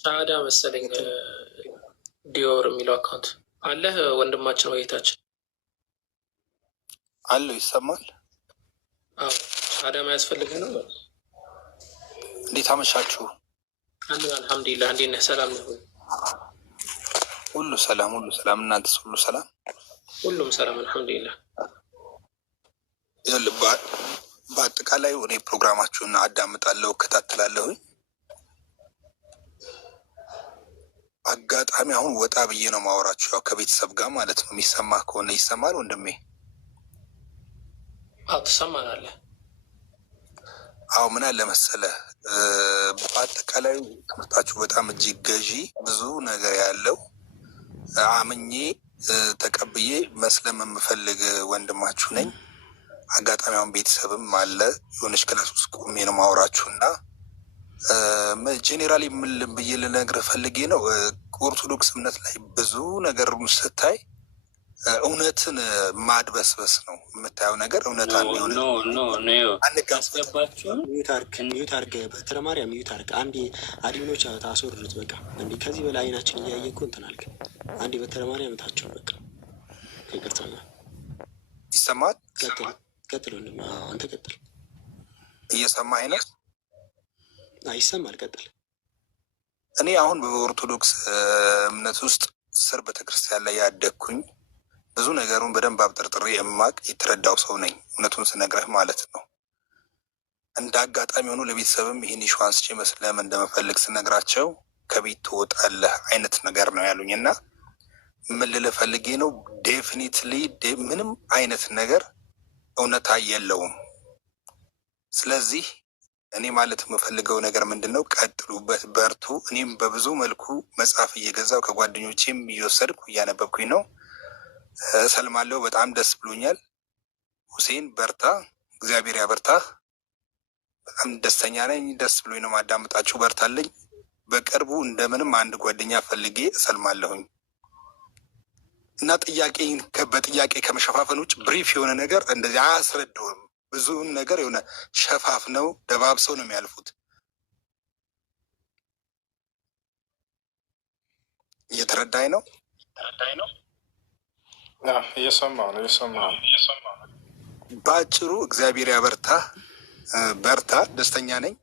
ሻሃዳ መሰለኝ ዲዮር የሚለው አካውንት አለህ ወንድማችን ወይታችን አለው ይሰማል። ሻሃዳ ማያስፈልግ ነው። እንዴት አመሻችሁ? አልሐምዱሊላህ። እንዴት ነህ? ሰላም ነው? ሁሉ ሰላም፣ ሁሉ ሰላም። እናንተስ ሁሉ ሰላም? ሁሉም ሰላም አልሐምዱሊላህ። በአጠቃላይ እኔ ፕሮግራማችሁን አዳምጣለሁ፣ እከታተላለሁኝ። አጋጣሚ አሁን ወጣ ብዬ ነው ማወራችሁ፣ ያው ከቤተሰብ ጋር ማለት ነው። የሚሰማ ከሆነ ይሰማል ወንድሜ? ትሰማናለህ? አዎ፣ ምን አለ መሰለህ፣ በአጠቃላይ ትምህርታችሁ በጣም እጅግ ገዢ፣ ብዙ ነገር ያለው አምኜ ተቀብዬ መስለም የምፈልግ ወንድማችሁ ነኝ። አጋጣሚ አሁን ቤተሰብም አለ፣ የሆነች ክላስ ውስጥ ቆሜ ነው ማወራችሁ እና ጄኔራሊ ምን ብዬ ልነግርህ ፈልጌ ነው። ኦርቶዶክስ እምነት ላይ ብዙ ነገር ስታይ እውነትን ማድበስበስ ነው የምታየው ነገር። እውነት ሚዩት አርገህ በትረ ማርያም ሚዩት አርገህ አንዴ አድሚኖች ታስወርዱት። በቃ እንዲ ከዚህ በላይ አይናችን እያየ እኮ እንትን አልክ። አንዴ በትረ ማርያም ታቸው በቃ ከይቅርታ ጋር ይሰማል። ቀጥል ወንድም፣ አንተ ቀጥል። እየሰማ አይነት ይሰማል። ቀጥል። እኔ አሁን በኦርቶዶክስ እምነት ውስጥ ስር ቤተክርስቲያን ላይ ያደግኩኝ ብዙ ነገሩን በደንብ አብጠርጥሬ የማቅ የተረዳው ሰው ነኝ። እውነቱን ስነግረህ ማለት ነው። እንደ አጋጣሚ ሆኖ ለቤተሰብም ይህን ኢሹ አንስቼ መስለም እንደመፈልግ ስነግራቸው ከቤት ትወጣለህ አይነት ነገር ነው ያሉኝ እና ምን ልልህ ፈልጌ ነው፣ ዴፊኒትሊ ምንም አይነት ነገር እውነታ የለውም። ስለዚህ እኔ ማለት የምፈልገው ነገር ምንድን ነው፣ ቀጥሉበት፣ በርቱ። እኔም በብዙ መልኩ መጽሐፍ እየገዛው ከጓደኞቼም እየወሰድኩ እያነበብኩኝ ነው። እሰልማለሁ። በጣም ደስ ብሎኛል። ሁሴን በርታ፣ እግዚአብሔር ያበርታህ። በጣም ደስተኛ ነኝ። ደስ ብሎኝ ነው ማዳመጣችሁ። በርታለኝ። በቅርቡ እንደምንም አንድ ጓደኛ ፈልጌ እሰልማለሁኝ እና በጥያቄ ከመሸፋፈን ውጭ ብሪፍ የሆነ ነገር እንደዚህ አያስረዳውም። ብዙውን ነገር የሆነ ሸፋፍ ነው፣ ደባብሰው ነው የሚያልፉት። እየተረዳኝ ነው? እየሰማሁ ነው። በአጭሩ እግዚአብሔር ያበርታህ፣ በርታ። ደስተኛ ነኝ።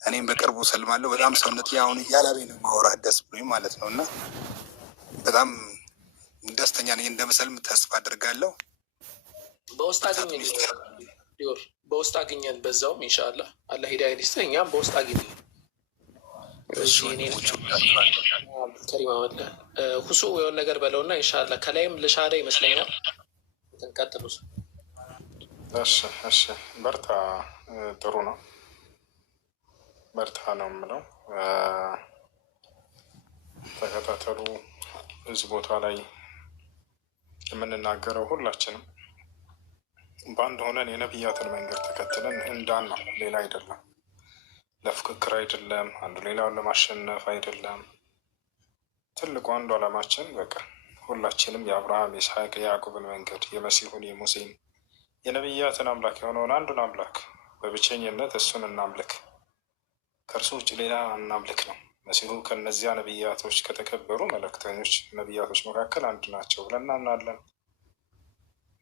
እኔም በቅርቡ ሰልማለሁ። በጣም ሰውነት አሁን እያላበኝ ነው ማውራት፣ ደስ ብሎኝ ማለት ነው እና በጣም ደስተኛ ነኝ። እንደምሰልም ተስፋ አድርጋለሁ። በውስጥ አግኘን በዛውም ኢንሻአላህ አላህ ሂዳያ ይስጥህ። እኛም በውስጥ አግኘን። ከሪማ ወለ ሁሱ የሆነ ነገር በለውና ኢንሻአላህ ከላይም ለሻዳ ይመስለኛል እንቀጥሉ። እሺ በርታ። ጥሩ ነው። በርታ ነው የምለው። ተከታተሉ። እዚህ ቦታ ላይ የምንናገረው ሁላችንም በአንድ ሆነን የነቢያትን መንገድ ተከትለን እንዳን ነው፣ ሌላ አይደለም። ለፉክክር አይደለም፣ አንዱ ሌላውን ለማሸነፍ አይደለም። ትልቁ አንዱ ዓላማችን በቃ ሁላችንም የአብርሃም የይስሐቅ የያዕቆብን መንገድ የመሲሁን የሙሴን የነቢያትን አምላክ የሆነውን አንዱን አምላክ በብቸኝነት እሱን እናምልክ፣ ከእርሱ ውጭ ሌላ እናምልክ ነው። መሲሁ ከነዚያ ነቢያቶች ከተከበሩ መልእክተኞች ነቢያቶች መካከል አንድ ናቸው ብለን እናምናለን።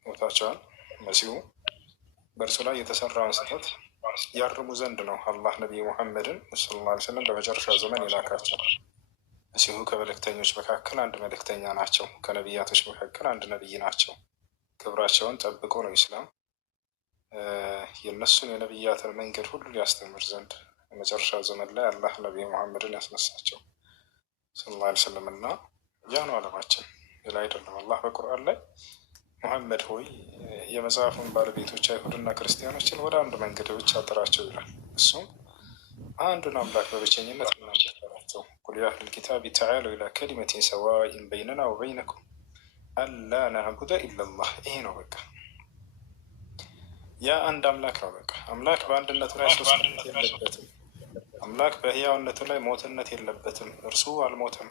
ሞታቸዋል። መሲሁ በእርሱ ላይ የተሰራውን ስህተት ያርሙ ዘንድ ነው አላህ ነቢይ ሙሐመድን ሰለላሁ ዐለይሂ ወሰለም በመጨረሻ ዘመን የላካቸው። መሲሁ ከመልእክተኞች መካከል አንድ መልእክተኛ ናቸው። ከነቢያቶች መካከል አንድ ነቢይ ናቸው። ክብራቸውን ጠብቆ ነው ኢስላም የእነሱን የነቢያትን መንገድ ሁሉ ሊያስተምር ዘንድ የመጨረሻ ዘመን ላይ አላህ ነቢይ ሙሐመድን ያስነሳቸው ሰለላሁ ዐለይሂ ወሰለም እና ያ ነው ዓለማችን፣ ሌላ አይደለም። አላህ በቁርአን ላይ ሙሐመድ ሆይ የመጽሐፉን ባለቤቶች አይሁድና ክርስቲያኖችን ወደ አንድ መንገድ ብቻ ጥራቸው ይላል። እሱም አንዱን አምላክ በብቸኝነት እናምልካቸው። ቁል ያ አህለል ኪታቢ ተዓሉ ኢላ ከሊመቲን ሰዋኢን በይነና ወበይነኩም አላ ነዕቡደ ኢለላህ። ይሄ ነው በቃ ያ አንድ አምላክ ነው። በቃ አምላክ በአንድነቱ ላይ ሶስትነት የለበትም። አምላክ በህያውነቱ ላይ ሞትነት የለበትም። እርሱ አልሞትም።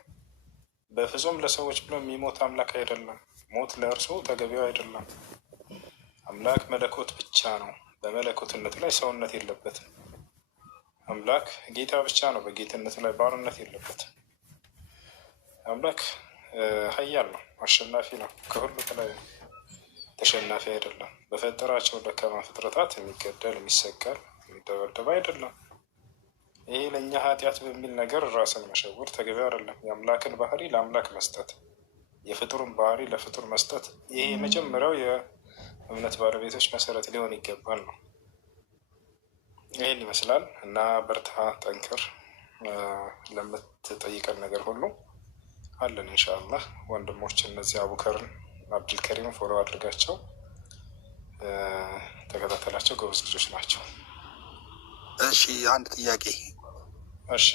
በፍጹም ለሰዎች ብሎ የሚሞት አምላክ አይደለም። ሞት ለእርሱ ተገቢው አይደለም። አምላክ መለኮት ብቻ ነው። በመለኮትነቱ ላይ ሰውነት የለበትም። አምላክ ጌታ ብቻ ነው። በጌትነቱ ላይ ባርነት የለበትም። አምላክ ኃያል ነው፣ አሸናፊ ነው፣ ከሁሉ በላይ ነው፣ ተሸናፊ አይደለም። በፈጠራቸው ደካማ ፍጥረታት የሚገደል የሚሰቀል የሚደበደብ አይደለም። ይሄ ለእኛ ኃጢአት በሚል ነገር ራስን መሸወር ተገቢ አይደለም። የአምላክን ባህሪ ለአምላክ መስጠት፣ የፍጡርን ባህሪ ለፍጡር መስጠት፣ ይሄ የመጀመሪያው የእምነት ባለቤቶች መሰረት ሊሆን ይገባል ነው። ይህን ይመስላል እና በርታ፣ ጠንክር። ለምትጠይቀን ነገር ሁሉ አለን ኢንሻአላህ። ወንድሞች እነዚህ አቡከርን አብዱልከሪም ፎሎ አድርጋቸው፣ ተከታተላቸው፣ ጎበዝ ልጆች ናቸው። እሺ አንድ ጥያቄ። እሺ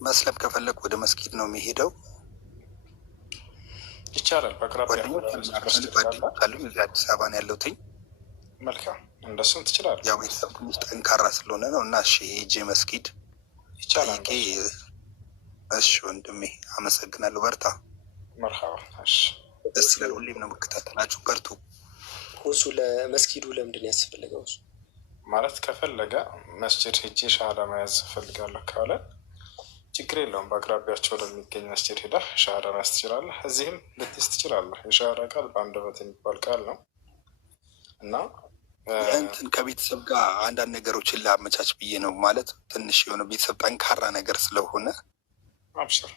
መስለም ከፈለግ ወደ መስጊድ ነው የሚሄደው? ይቻላል። በአቅራቢያ እዚህ አዲስ አበባ ነው ያለሁትኝ። መልካም፣ እንደሱም ትችላለህ። ያው ቤተሰብ ትንሽ ጠንካራ ስለሆነ ነው እና እሺ ሄጄ መስጊድ ይቻላል። እሺ ወንድሜ አመሰግናለሁ። በርታ። መርሃባ። እሺ ደስ ይላል። ሁሌም ነው የምከታተላችሁ። በርቱ። ሁሱ ለመስጊዱ ለምንድን ያስፈልገው? ማለት ከፈለገ መስጅድ ሄጄ ሻሃዳ መያዝ እፈልጋለሁ ካለ ችግር የለውም። በአቅራቢያቸው ለሚገኝ መስጅድ ሄደህ ሻሃዳ መያዝ ትችላለህ። እዚህም ልትይዝ ትችላለህ። የሻሃዳ ቃል በአንደበት የሚባል ቃል ነው እና እንትን ከቤተሰብ ጋር አንዳንድ ነገሮችን ላመቻች ብዬ ነው። ማለት ትንሽ የሆነ ቤተሰብ ጠንካራ ነገር ስለሆነ አብሽር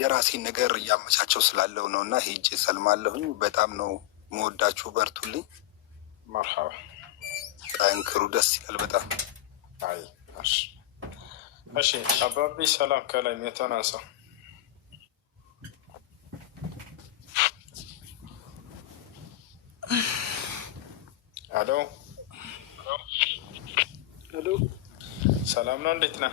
የራሴን ነገር እያመቻቸው ስላለው ነው እና ሄጄ ሰልማለሁኝ። በጣም ነው መወዳችሁ። በርቱልኝ። መርሃባ። ጠንክሩ። ደስ ይላል በጣም። አይ እሺ አባቢ ሰላም። ከላይ የተናሳ አሎ ሄሎ፣ ሰላም ነው። እንዴት ነህ?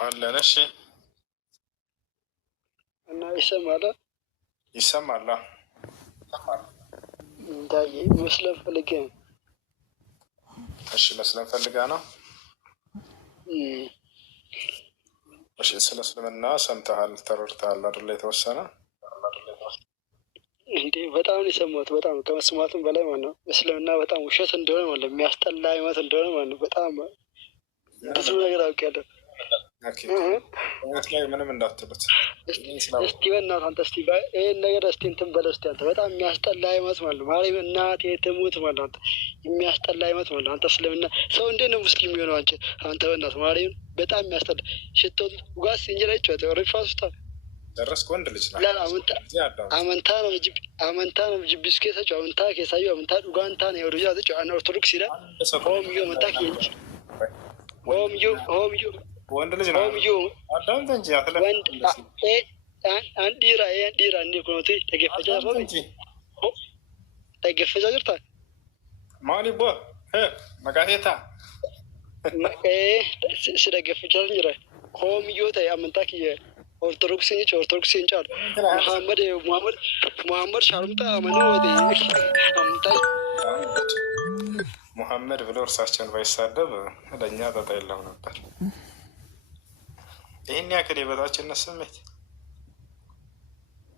አለን። እሺ እና ይሰማል? ይሰማል። እንዳይ መስለም ፈልጌ ነው። እሺ መስለም ፈልጋ ነው። እሺ ስለ እስልምና ሰምተሃል፣ ተረድተሃል አይደለ? የተወሰነ እንዴ በጣም ነው የሰማሁት። በጣም ከመስማቱም በላይ ማለት ነው። እስልምና በጣም ውሸት እንደሆነ ማለት ነው፣ የሚያስጠላ ሃይማኖት እንደሆነ ማለት ነው። በጣም ብዙ ነገር አውቄያለሁ። ላይ ምንም እንዳትሉት እስቲ በእናትህ አንተ እስቲ ይህን ነገር እስቲ እንትን በለው እስቲ አንተ። በጣም የሚያስጠላ ሃይማኖት ማለት ነው። ማርያም እናቴ ትሙት ማለት ነው። አንተ የሚያስጠላ ሃይማኖት ማለት ነው። አንተ እስልምና ሰው እንዴት ነው ሙስሊም የሚሆነው? አንተ በእናትህ ማርያም በጣም የሚያስጠላ ሽቶ ጓስ እንጀራ ይጫወት ሪፋስ ውስጥ ደረስክ። ወንድ ልጅ ነው አመንታ ነው ጅቢስ ኬሰች አመንታ ኬሳዩ አመንታ ዱጋንታ ነው የወዱ ያዘች አን ኦርቶዶክስ ይላል። ሆምዮ አመንታ ኬንች ሆምዮ ወንድ ልጅ ነው። አዳምጥ እንጂ ወንድ አንዲራ እንዲ ኮኖቲ ተገፈጃ ጅርታ ማሊቦ መቃቴታ ስደገፈቻ ጅራ ሆምዮ ተ አመንታ ኪየ ኦርቶዶክስ ጫሉ ሙሐመድ ሻርምጣ አመኑ ወደ አምንታ ሙሐመድ ብሎ እርሳቸውን ባይሳደብ ለእኛ ጠጣ የለም ነበር። ይህን ያክል የበታችነት ስሜት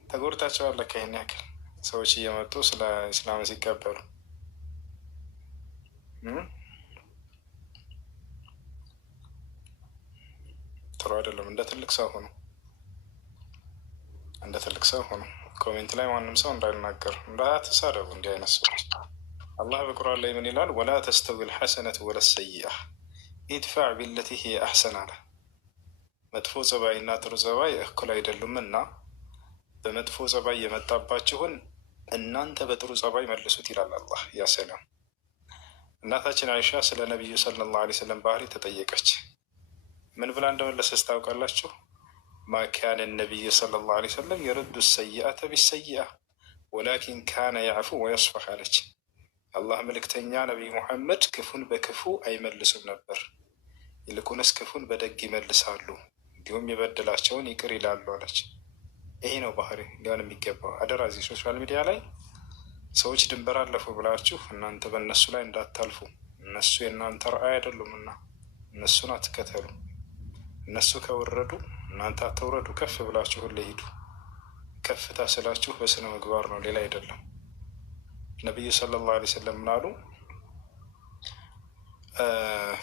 ተጎድታቸዋል። ይህን ያክል ሰዎች እየመጡ ስለ ኢስላም ሲቀበሉ ጥሩ አይደለም። እንደ ትልቅ ሰው ሆኑ፣ እንደ ትልቅ ሰው ሆኑ። ኮሜንት ላይ ማንም ሰው እንዳይናገር፣ እንዳትሳደቡ እንዲህ አይነት ሰዎች። አላህ በቁርአን ላይ ምን ይላል? ወላ ተስተዊ ልሐሰነቱ ወለ ሰይአ ኢድፋዕ ቢለቲ ሂየ አሕሰን አለ። መጥፎ ጸባይ እና ጥሩ ጸባይ እኩል አይደሉምና በመጥፎ ጸባይ የመጣባችሁን እናንተ በጥሩ ጸባይ መልሱት ይላል አላህ። ያ ሰላም። እናታችን አይሻ ስለ ነቢዩ ሰለላሁ ዐለይሂ ወሰለም ባህሪ ተጠየቀች። ምን ብላ እንደመለሰች ታውቃላችሁ? ማ ካነ ነቢዩ ሰለላሁ ዐለይሂ ወሰለም የረዱ ሰይአተ ቢሰይአ ወላኪን ካነ ያዕፉ ወየስፈሕ አለች። አላህ መልእክተኛ ነቢይ ሙሐመድ ክፉን በክፉ አይመልሱም ነበር፣ ይልቁንስ ክፉን በደግ ይመልሳሉ፣ እንዲሁም የበደላቸውን ይቅር ይላሉ አለች። ይሄ ነው ባህሪ ሊሆን የሚገባው። አደራ እዚህ ሶሻል ሚዲያ ላይ ሰዎች ድንበር አለፉ ብላችሁ እናንተ በእነሱ ላይ እንዳታልፉ። እነሱ የእናንተ ረአይ አይደሉምና እነሱን አትከተሉ። እነሱ ከወረዱ እናንተ አትውረዱ። ከፍ ብላችሁ ሁሌ ሂዱ። ከፍታ ስላችሁ በስነ ምግባር ነው፣ ሌላ አይደለም። ነቢዩ ሰለላሁ ዐለይሂ ወሰለም ምን አሉ?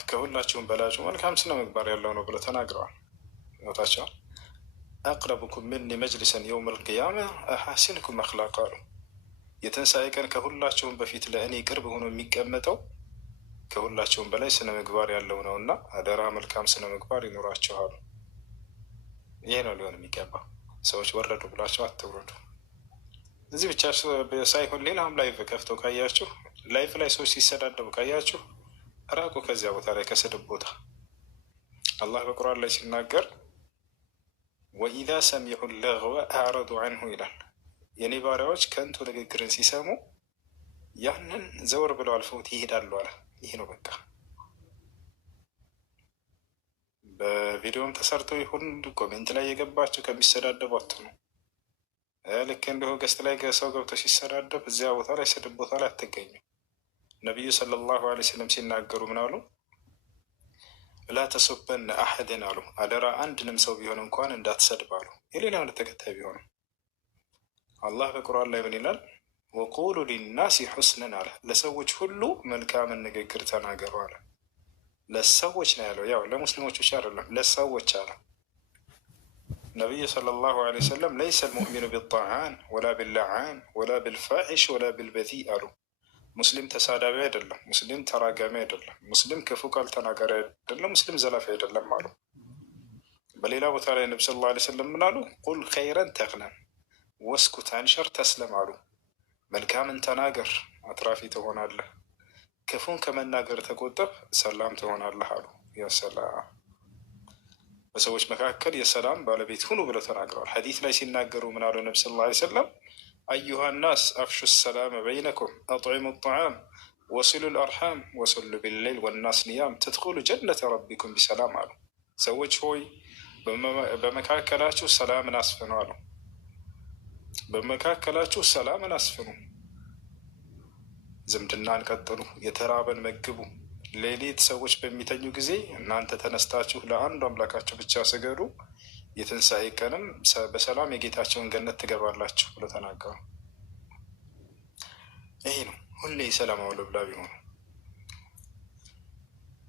ከሁላችሁም በላጩ መልካም ስነ ምግባር ያለው ነው ብለው ተናግረዋል። ሞታቸዋል አቅረብኩም ሚኒ መጅሊሰን የውም ልቅያማ አሐሲንኩም አክላቅ አሉ። የትንሣኤ ቀን ከሁላቸውም በፊት ለእኔ ቅርብ ሆኖ የሚቀመጠው ከሁላቸውም በላይ ስነ ምግባር ያለው ነው እና አደራ መልካም ስነ ምግባር ይኖራችኋል። ይሄ ነው ሊሆን የሚገባው። ሰዎች ወረዱ ብላቸው አትውረዱ። እዚህ ብቻ ሳይሆን ሌላም ላይፍ ከፍተው ካያችሁ፣ ላይፍ ላይ ሰዎች ሲሰዳደቡ ካያችሁ ራቁ ከዚያ ቦታ ላይ ከስድብ ቦታ። አላህ በቁርአን ላይ ሲናገር ወኢዛ ሰሚዑ ለግወ አዕረዱ ዐንሁ ይላል። የኔ ባሪያዎች ከንቱ ንግግርን ሲሰሙ ያንን ዘወር ብለው አልፈውት ይሄዳሉ አለ። ይህ ነው በቃ። በቪዲዮም ተሰርተው ይሁን ኮሜንት ላይ የገባቸው ከሚሰዳደቡ አትኑ። ልክ እንዲሁ ገስት ላይ ሰው ገብቶ ሲሰዳደብ እዚያ ቦታ ላይ ስድብ ቦታ ላይ አትገኙ። ነቢዩ ሰለላሁ ዐለይሂ ወሰለም ሲናገሩ ምን አሉ? ላ ተሱበነ አሐድን አሉ፣ አደራ አንድንም ሰው ቢሆን እንኳን እንዳትሰድብ አሉ። የሌላ እምነት ተከታይ ቢሆንም አላህ በቁርአን ላይ ምን ይላል? ወቁሉ ሊናሲ ሑስነን አለ፣ ለሰዎች ሁሉ መልካምን ንግግር ተናገሩ አለ። ለሰዎች ነው ያለው፣ ያው ለሙስሊሞች ብቻ አይደለም፣ ለሰዎች አለ። ነቢዩ ሰለላሁ ዐለይሂ ወሰለም ለይሰ ልሙእሚኑ ቢጣዓን ወላ ቢላዓን ወላ ቢልፋሒሽ ወላ ቢልበዚእ አሉ። ሙስሊም ተሳዳቢ አይደለም፣ ሙስሊም ተራጋሚ አይደለም፣ ሙስሊም ክፉ ቃል ተናጋሪ አይደለም፣ ሙስሊም ዘላፊ አይደለም አሉ። በሌላ ቦታ ላይ ነቢ ሰለላሁ ዐለይሂ ወሰለም ምን አሉ? ቁል ኸይረን ተግነም ወስኩት አንሸር ተስለም አሉ። መልካምን ተናገር አትራፊ ትሆናለህ፣ ክፉን ከመናገር ተቆጠብ ሰላም ትሆናለህ አሉ። ያሰላም በሰዎች መካከል የሰላም ባለቤት ሁኑ ብለው ተናግረዋል። ሐዲስ ላይ ሲናገሩ ምን አሉ ነቢ ሰለላሁ ዐለይሂ ወሰለም? አዩሃ ናስ አፍሹ ሰላመ በይነኩም አጥዒሙ ጣዓም ወሲሉ ልአርሓም ወሰሉ ቢሌይል ወናስ ኒያም ትድኹሉ ጀነተ ረቢኩም ቢሰላም አሉ። ሰዎች ሆይ በመካከላችሁ ሰላምን አስፍኑ አሉ። በመካከላችሁ ሰላምን አስፍኑ፣ ዝምድናን ቀጥሉ፣ የተራበን መግቡ። ሌሊት ሰዎች በሚተኙ ጊዜ እናንተ ተነስታችሁ ለአንዱ አምላካቸው ብቻ ስገዱ፣ የትንሣኤ ቀንም በሰላም የጌታቸውን ገነት ትገባላችሁ ብሎ ተናገሩ። ይሄ ነው ሁሌ ሰላም አውሎ ብላ ቢሆኑ።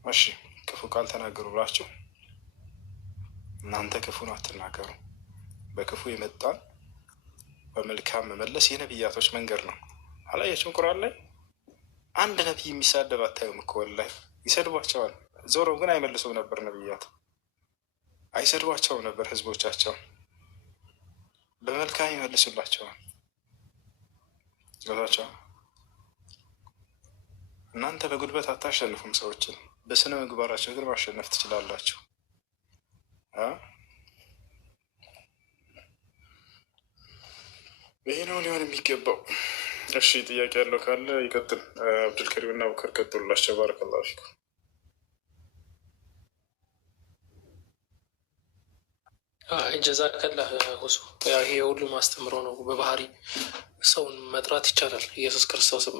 እሺ ክፉ ቃል ተናገሩ ብላችሁ እናንተ ክፉን አትናገሩ። በክፉ የመጣን በመልካም መመለስ የነቢያቶች መንገድ ነው። አላያችሁም? ቁርአን ላይ አንድ ነቢይ የሚሳደብ አታዩም እኮ ወላሂ። ይሰድቧቸዋል፣ ዞሮ ግን አይመልሱም ነበር። ነቢያት አይሰድቧቸውም ነበር፣ ህዝቦቻቸው በመልካም ይመልሱላቸዋል። ገብቷቸዋል። እናንተ በጉልበት አታሸንፉም ሰዎችን፣ በስነ ምግባራቸው ግን ማሸነፍ ትችላላችሁ። ይሄ ነው ሊሆን የሚገባው። እሺ ጥያቄ ያለው ካለ ይቀጥል። አብዱልከሪም እና ቡከር ቀጥሉላቸው። ባረከላሁ ፊኩም። ጀዛከላህ ሁሱ። ይሄ ሁሉም አስተምሮ ነው። በባህሪ ሰውን መጥራት ይቻላል። ኢየሱስ ክርስቶስም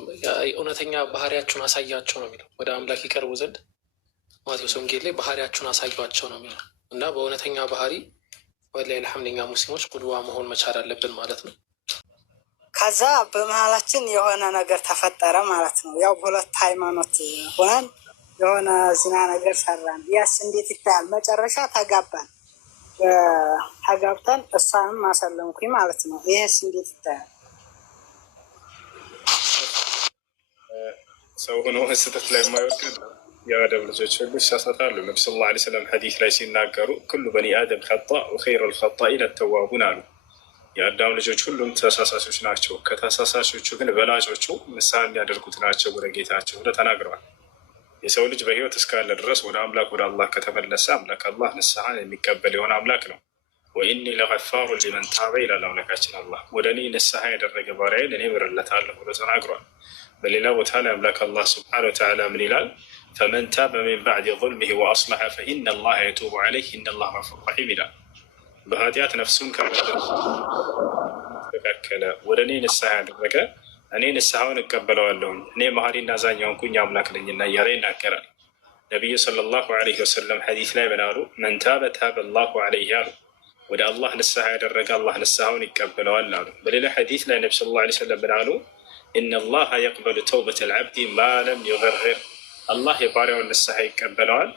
እውነተኛ ባህሪያችሁን አሳያቸው ነው የሚለው። ወደ አምላክ ይቀርቡ ዘንድ ማቴዎስ ወንጌል ላይ ባህሪያችሁን አሳያቸው ነው የሚለው እና በእውነተኛ ባህሪ ወላሂ ለሐምደኛ ሙስሊሞች ቁድዋ መሆን መቻል አለብን ማለት ነው። ከዛ በመሀላችን የሆነ ነገር ተፈጠረ ማለት ነው። ያው በሁለት ሃይማኖት ሆነን የሆነ ዚና ነገር ሰራን። ያስ እንዴት ይታያል? መጨረሻ ተጋባን። ተጋብተን እሷንም ማሰለምኩኝ ማለት ነው። ይሄስ እንዴት ይታያል? ሰው ሆኖ ስህተት ላይ የማይወድቅ የአደም ልጆች ሁሉ ይሳሳታሉ። ነቢ ሰለላሁ ዐለይሂ ወሰለም ሐዲስ ላይ ሲናገሩ ኩሉ በኒ አደም ኸጣእ ወኸይሩል ኸጣኢነ ተዋቡን አሉ። የአዳም ልጆች ሁሉም ተሳሳሾች ናቸው፣ ከተሳሳሾቹ ግን በላጮቹ ንስሐ የሚያደርጉት ናቸው ወደ ጌታቸው ብለው ተናግረዋል። የሰው ልጅ በህይወት እስካለ ድረስ ወደ አምላክ ወደ አላህ ከተመለሰ አምላክ አላህ ንስሐን የሚቀበል የሆነ አምላክ ነው። ወኢኒ ለገፋሩ ሊመን ታበ ይላል አምላካችን አላህ። ወደ እኔ ንስሐ ያደረገ ባሪያዬን እኔ ምርለታለሁ ብሎ ተናግሯል። በሌላ ቦታ ላይ አምላክ አላህ ስብሐነሁ ወተዓላ ምን ይላል? ፈመን ታበ ሚን ባዕድ ዙልሚሂ ወአስለሐ ፈኢነ ላህ የቱቡ ዐለይህ ኢነ ላህ ገፉር ረሒም ይላል። በኃጢአት ነፍሱን ከተከላከለ ወደ እኔ ንስሐ ያደረገ እኔ ንስሐውን እቀበለዋለሁኝ እኔ መሐሪና አዛኝ የሆንኩኝ አምላክ ነኝና እያለ ይናገራል። ነቢዩ ሰለላሁ ዐለይሂ ወሰለም ሐዲስ ላይ ምን አሉ? መን ታበ ታበ ላሁ ዐለይህ አሉ። ወደ አላህ ንስሐ ያደረገ አላህ ንስሐውን ይቀበለዋል አሉ። በሌላ ሐዲስ ላይ ነቢ ሰለላሁ ዐለይሂ ወሰለም ምን አሉ? ኢነ ላሀ የቅበሉ ተውበት ልዓብዲ ማ ለም ዩገርግር። አላህ የባሪያውን ንስሐ ይቀበለዋል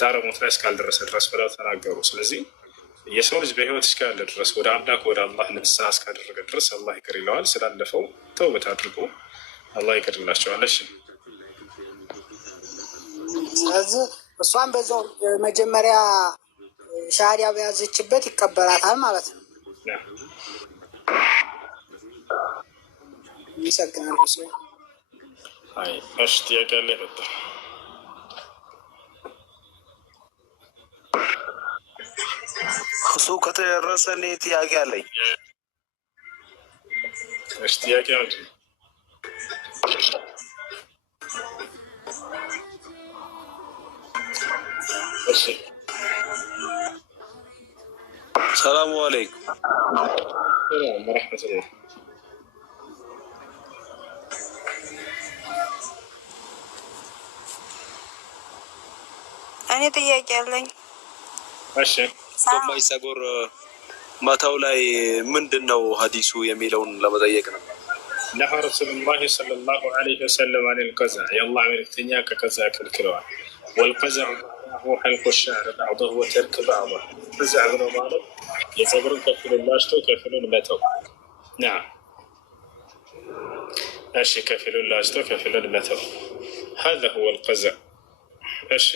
ጣረሞት ላይ እስካልደረሰ ድረስ ብለው ተናገሩ። ስለዚህ የሰው ልጅ በህይወት እስካለ ድረስ ወደ አምላክ ወደ አላህ ንስሐ እስካደረገ ድረስ አላህ ይቅር ይለዋል። ስላለፈው ተውበት አድርጎ አላህ ይቅር ይላቸዋል። እሺ ስለዚህ እሷን በዛው መጀመሪያ ሻሃዳ በያዘችበት ይቀበላታል ማለት ነው። ይሰግናል። አይ እሺ ጥያቄ አለ ነበር። እሱ ከተደረሰ እኔ ጥያቄ አለኝ። እሺ ጥያቄ ምንድን ነው? እሺ ሰላሙ አለይኩም ወረሕመቱላህ። እኔ ጥያቄ አለኝ። እሺ ሰማይ ጸጉር ማታው ላይ ምንድን ነው ሀዲሱ የሚለውን ለመጠየቅ ነው። ነሀ ረሱሉላህ ሰለላሁ ዐለይሂ ወሰለም አኒል ቀዝዕ የአላህ መልእክተኛ ከቀዝዕ ከልክለዋል። ወልቀዝዕ ሐልቁ ሸዕር ባዕደሁ ወተርክ ባዕደሁ። ቀዝዕ ብሎ ማለት የጸጉርን ከፊሉን ላጭቶ ከፊሉን መተው። ናም እሺ ከፊሉን ላጭቶ ከፊሉን መተው ሀዛ ሁወ ልቀዝዕ። እሺ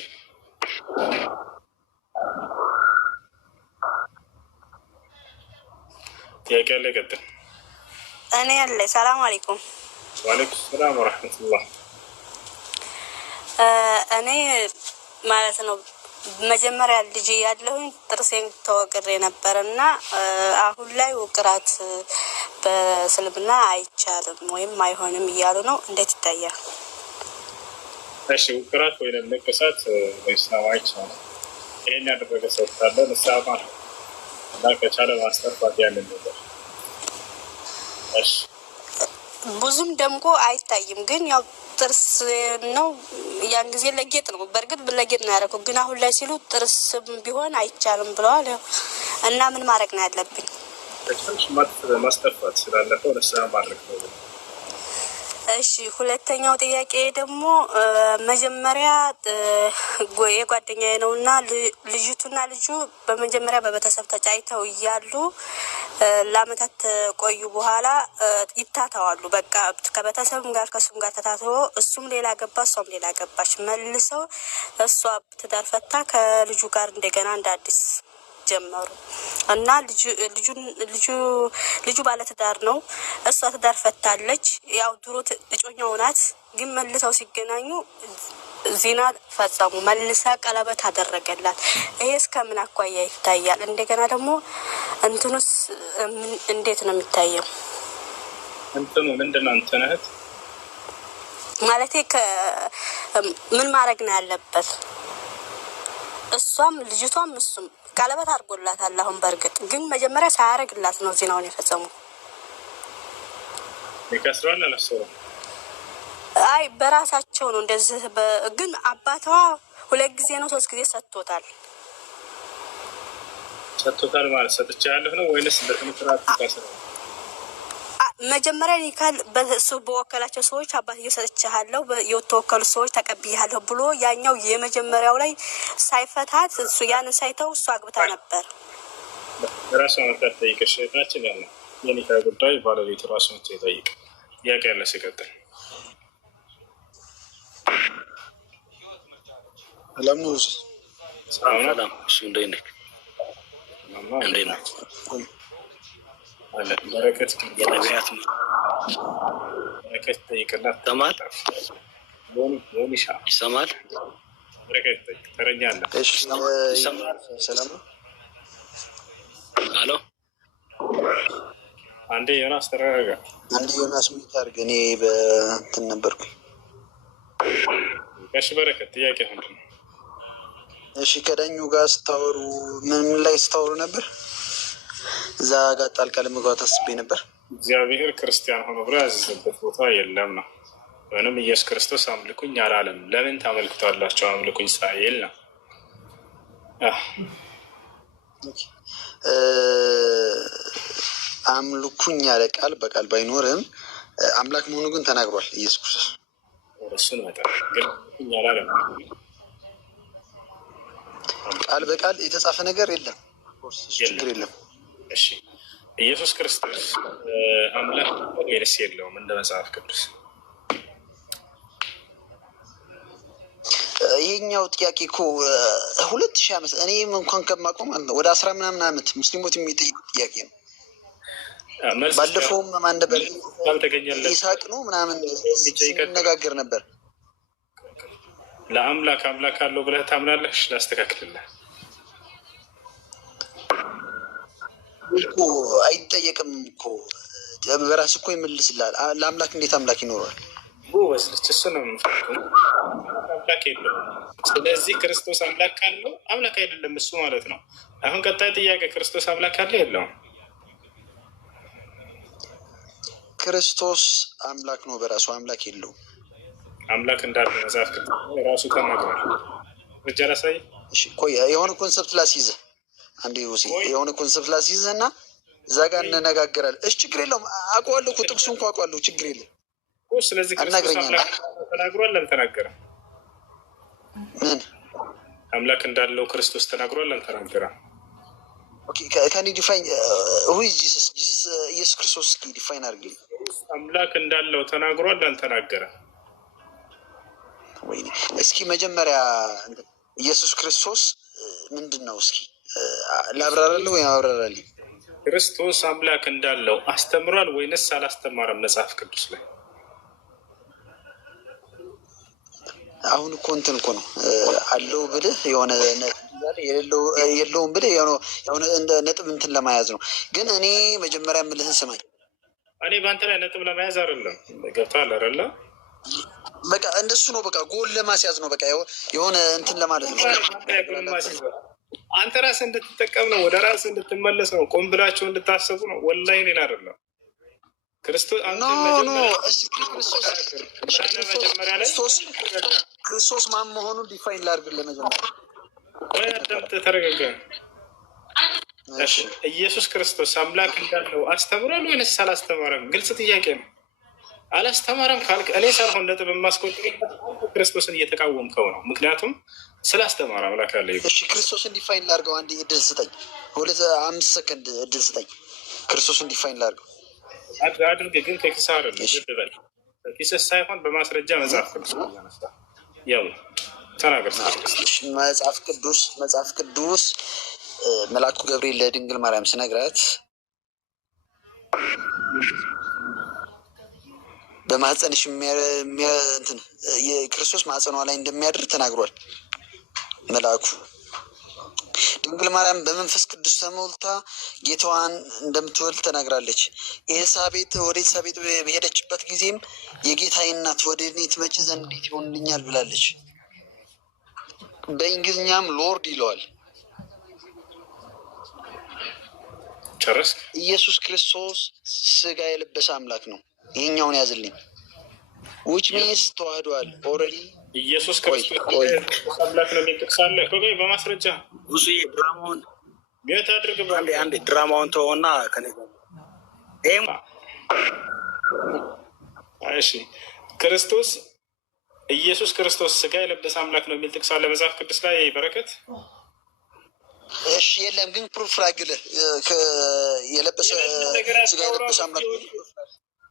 ጥያቄ አለ? ይቀጥል። እኔ ያለ ሰላም አለይኩም። ወአለይኩም ሰላም ወረሕመቱላህ። እኔ ማለት ነው መጀመሪያ ልጅ ያለሁኝ ጥርሴን ተወቅሬ ነበር እና አሁን ላይ ውቅራት በእስልምና አይቻልም ወይም አይሆንም እያሉ ነው። እንዴት ይታያል? እሺ ውቅራት ወይም ንቅሳት በኢስላም አይቻልም። ይህን ያደረገ ሰው ካለ ንስሐ ማለት እና ከቻለ ማስጠፋት ያንን ነገር። እሺ ብዙም ደምቆ አይታይም፣ ግን ያው ጥርስ ነው። ያን ጊዜ ለጌጥ ነው፣ በእርግጥ ለጌጥ ነው ያደረገው። ግን አሁን ላይ ሲሉ ጥርስም ቢሆን አይቻልም ብለዋል። ያው እና ምን ማድረግ ነው ያለብኝ? ማስጠፋት ስላለፈው ንስሐ ማድረግ ነው። እሺ ሁለተኛው ጥያቄ ደግሞ መጀመሪያ የጓደኛዬ ነው እና ልጅቱና ልጁ በመጀመሪያ በቤተሰብ ተጫይተው እያሉ ለአመታት ቆዩ። በኋላ ይታተዋሉ። በቃ ከቤተሰብም ጋር ከሱም ጋር ተታትወ እሱም ሌላ ገባ፣ እሷም ሌላ ገባች። መልሰው እሷ ትዳር ፈታ ከልጁ ጋር እንደገና እንደ አዲስ ጀመሩ እና ልጁ ባለትዳር ነው፣ እሷ ትዳር ፈታለች። ያው ድሮ እጮኛው ናት፣ ግን መልሰው ሲገናኙ ዚና ፈጸሙ። መልሳ ቀለበት አደረገላት። ይሄ እስከምን አኳያ ይታያል? እንደገና ደግሞ እንትኑስ እንዴት ነው የሚታየው? እንትኑ ምንድን ነው? እንትንህት ማለቴ ምን ማድረግ ነው ያለበት? እሷም ልጅቷም እሱም ቀለበት አድርጎላታል። አሁን በእርግጥ ግን መጀመሪያ ሳያደርግላት ነው ዜናውን የፈጸሙ። ይከስራል አላሰሩ። አይ በራሳቸው ነው እንደዚህ። ግን አባቷ 2 ጊዜ ነው 3 ጊዜ ሰጥቶታል ማለት ሰጥቻለሁ ነው ወይንስ በትምክራት ታሰረ? መጀመሪያ ኒካል በሱ በወከላቸው ሰዎች አባትዬ ሰጥቻለሁ፣ የተወከሉ ሰዎች ተቀብያለሁ ብሎ ያኛው የመጀመሪያው ላይ ሳይፈታት እሱ ያንን ሳይተው እሱ አግብታ ነበር። ራሱ መጣት ጠይቀሽ ታችን ያለ የኒካ ጉዳይ ባለቤቱ ራሱ ነው ጠይቅ። ጥያቄ ያለ ሲቀጥል ለሙዝ ሰላም እሱ እንደኔ እንዴት ነው? በረከት የነቢያት በረከት ጠይቅላት። ይሰማል ሆኒሻ ይሰማል። በረከት ጠይቅ። ተረኛ አለ። ይሰማል። ሰላም አሎ አንዴ ዮናስ ተረጋጋ። አንዴ ዮናስ ምታርግ እኔ በእንትን ነበርኩኝ። እሺ በረከት ጥያቄ ምንድን ነው? እሺ ከዳኙ ጋር ስታወሩ ምን ላይ ስታወሩ ነበር? እዛ ጋር ጣልቃ ለመግባት አስቤ ነበር። እግዚአብሔር ክርስቲያን ሆኖ ብሎ ያዘዘበት ቦታ የለም ነው። ወይም ኢየሱስ ክርስቶስ አምልኩኝ አላለም። ለምን ታመልክቷላቸው አምልኩኝ ሳይል ነው። አምልኩኝ ያለ ቃል በቃል ባይኖርም አምላክ መሆኑ ግን ተናግሯል ኢየሱስ ክርስቶስ። እሱን መጠን ግን እኛ ላለም ቃል በቃል የተጻፈ ነገር የለም። ችግር የለም። እሺ ኢየሱስ ክርስቶስ አምላክ ወይስ የለውም? እንደ መጽሐፍ ቅዱስ ይህኛው ጥያቄ እኮ 2000 ዓመት እኔም እንኳን ከማቆም ወደ 10 ምናምን ዓመት ሙስሊሞች የሚጠይቁ ጥያቄ ነው። ባለፈውም ማን ነበር ይስሐቅ ነው ምናምን ሲነጋገር ነበር። ለአምላክ አምላክ አለው ብለህ ታምናለህ? ላስተካክልልህ እኮ አይጠየቅም እኮ በራስ እኮ ይመልስልሃል። ለአምላክ እንዴት አምላክ ይኖረዋል? ወስልች እሱ ነው አምላክ የለውም። ስለዚህ ክርስቶስ አምላክ ካለው አምላክ አይደለም እሱ ማለት ነው። አሁን ቀጣይ ጥያቄ ክርስቶስ አምላክ አለው የለውም? ክርስቶስ አምላክ ነው፣ በራሱ አምላክ የለውም። አምላክ እንዳለ መጽሐፍ ራሱ ተናግሯል። ብቻ ላሳይ። ቆይ የሆነ ኮንሰፕት ላስይዝህ አንዴ ሁሴ፣ የሆነ ኮንሰፕት ላስይዝህ እና እዛ ጋር እንነጋገራለን። እሺ ችግር የለውም። አውቀዋለሁ እኮ ጥቅሱ እንኳ አውቀዋለሁ። ችግር የለም። ስለዚህ ክርስቶስ አምላክ ተናግሯል አልተናገረም? ምን አምላክ እንዳለው ክርስቶስ ተናግሯል አልተናገረም? ከኔ ዲፋይን ሁይዝ ጂሰስ ኢየሱስ ክርስቶስ እስኪ ዲፋይን አድርግልኝ። አምላክ እንዳለው ተናግሯል አልተናገረም? ወይኔ እስኪ መጀመሪያ ኢየሱስ ክርስቶስ ምንድን ነው? እስኪ ላብራራለሁ ወይ አብራራልኝ። ክርስቶስ አምላክ እንዳለው አስተምሯል ወይንስ አላስተማረም? መጽሐፍ ቅዱስ ላይ አሁን እኮ እንትን እኮ ነው አለው ብልህ የሆነ የለውም ብልህ የሆነ እንደ ነጥብ እንትን ለመያዝ ነው። ግን እኔ መጀመሪያ የምልህን ስማኝ። እኔ በአንተ ላይ ነጥብ ለመያዝ አይደለም። ገብቶሃል አይደለ? በቃ እንደሱ ነው። በቃ ጎል ለማስያዝ ነው። በቃ የሆነ እንትን ለማለት ነው። አንተ ራስህ እንድትጠቀም ነው፣ ወደ ራስህ እንድትመለስ ነው፣ ቆም ብላችሁ እንድታስቡ ነው። ወላሂ ሌላ አይደለም። ክርስቶስ ማን መሆኑን ዲፋይን ላድርግልህ መጀመሪያ። ተረጋጋ። ኢየሱስ ክርስቶስ አምላክ እንዳለው አስተምሯል ወይንስ አላስተማረም? ግልጽ ጥያቄ ነው። አላስተማረም ካልክ እኔ ሳልሆን ነጥብ የማስቆጥርበት ክርስቶስን እየተቃወምከው ነው። ምክንያቱም ስላስተማረ አምላክ አለ። እሺ ክርስቶስን ዲፋይን ላድርገው። አንዴ እድል ስጠኝ፣ 5 ሰከንድ እድል ስጠኝ። ክርስቶስን ዲፋይን ላድርገው አድርግ። ግን ከኪስህ አይደለም፣ በል ከኪስህ ሳይሆን በማስረጃ መጽሐፍ ቅዱስ ያው ተናገር። መጽሐፍ ቅዱስ መልአኩ ገብርኤል ለድንግል ማርያም ሲነግራት በማህፀንሽ የክርስቶስ ማህፀኗ ላይ እንደሚያድር ተናግሯል መልአኩ። ድንግል ማርያም በመንፈስ ቅዱስ ተሞልታ ጌታዋን እንደምትወልድ ተናግራለች። ወደ ኤልሳቤጥ በሄደችበት ጊዜም የጌታዬ እናት ወደ እኔ ትመጪ ዘንድ እንዴት ይሆንልኛል ብላለች። በእንግሊዝኛም ሎርድ ይለዋል። ጨረስክ? ኢየሱስ ክርስቶስ ስጋ የለበሰ አምላክ ነው። ይሄኛውን ያዝልኝ። ዊች ሚንስ ተዋህዷል ኦልሬዲ። ኢየሱስ ክርስቶስ አምላክ ነው የሚል ጥቅስ አለ። በማስረጃ ብዙ ድራማውን ቤት አድርግ። አንዴ ድራማውን ተወውና እሺ ክርስቶስ ኢየሱስ ክርስቶስ ስጋ የለበሰ አምላክ ነው የሚል ጥቅስ አለ መጽሐፍ ቅዱስ ላይ በረከት። እሺ የለም ግን ፕሩፍ ላግልህ። የለበሰ ስጋ የለበሰ አምላክ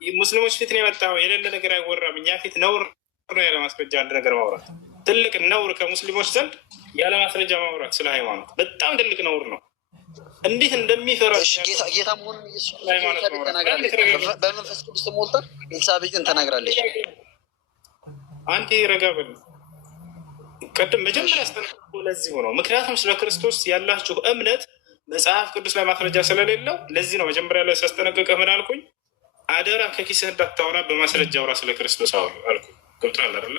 ሙስሊሞች ፊት ነው የመጣው። የሌለ ነገር አይወራም። እኛ ፊት ነውር ነው ያለ ማስረጃ አንድ ነገር ማውራት ትልቅ ነውር፣ ከሙስሊሞች ዘንድ ያለ ማስረጃ ማውራት ስለ ሃይማኖት በጣም ትልቅ ነውር ነው። እንዴት እንደሚፈራ ጌታ መሆኑን በመንፈስ ቅዱስ ተሞልታ ኤልሳቤጥን ተናግራለች። አንዴ ረጋ በል። ቅድም መጀመሪያ ያስጠነቀቅኩህ ለዚህ ነው። ምክንያቱም ስለ ክርስቶስ ያላችሁ እምነት መጽሐፍ ቅዱስ ላይ ማስረጃ ስለሌለው ለዚህ ነው መጀመሪያ ላይ ሲያስጠነቅቅህ ምን አልኩኝ? አደራ ከኪስህ እንዳታወራ፣ በማስረጃ አውራ ስለ ክርስቶስ አልኩ። ገብቶሃል አይደለ?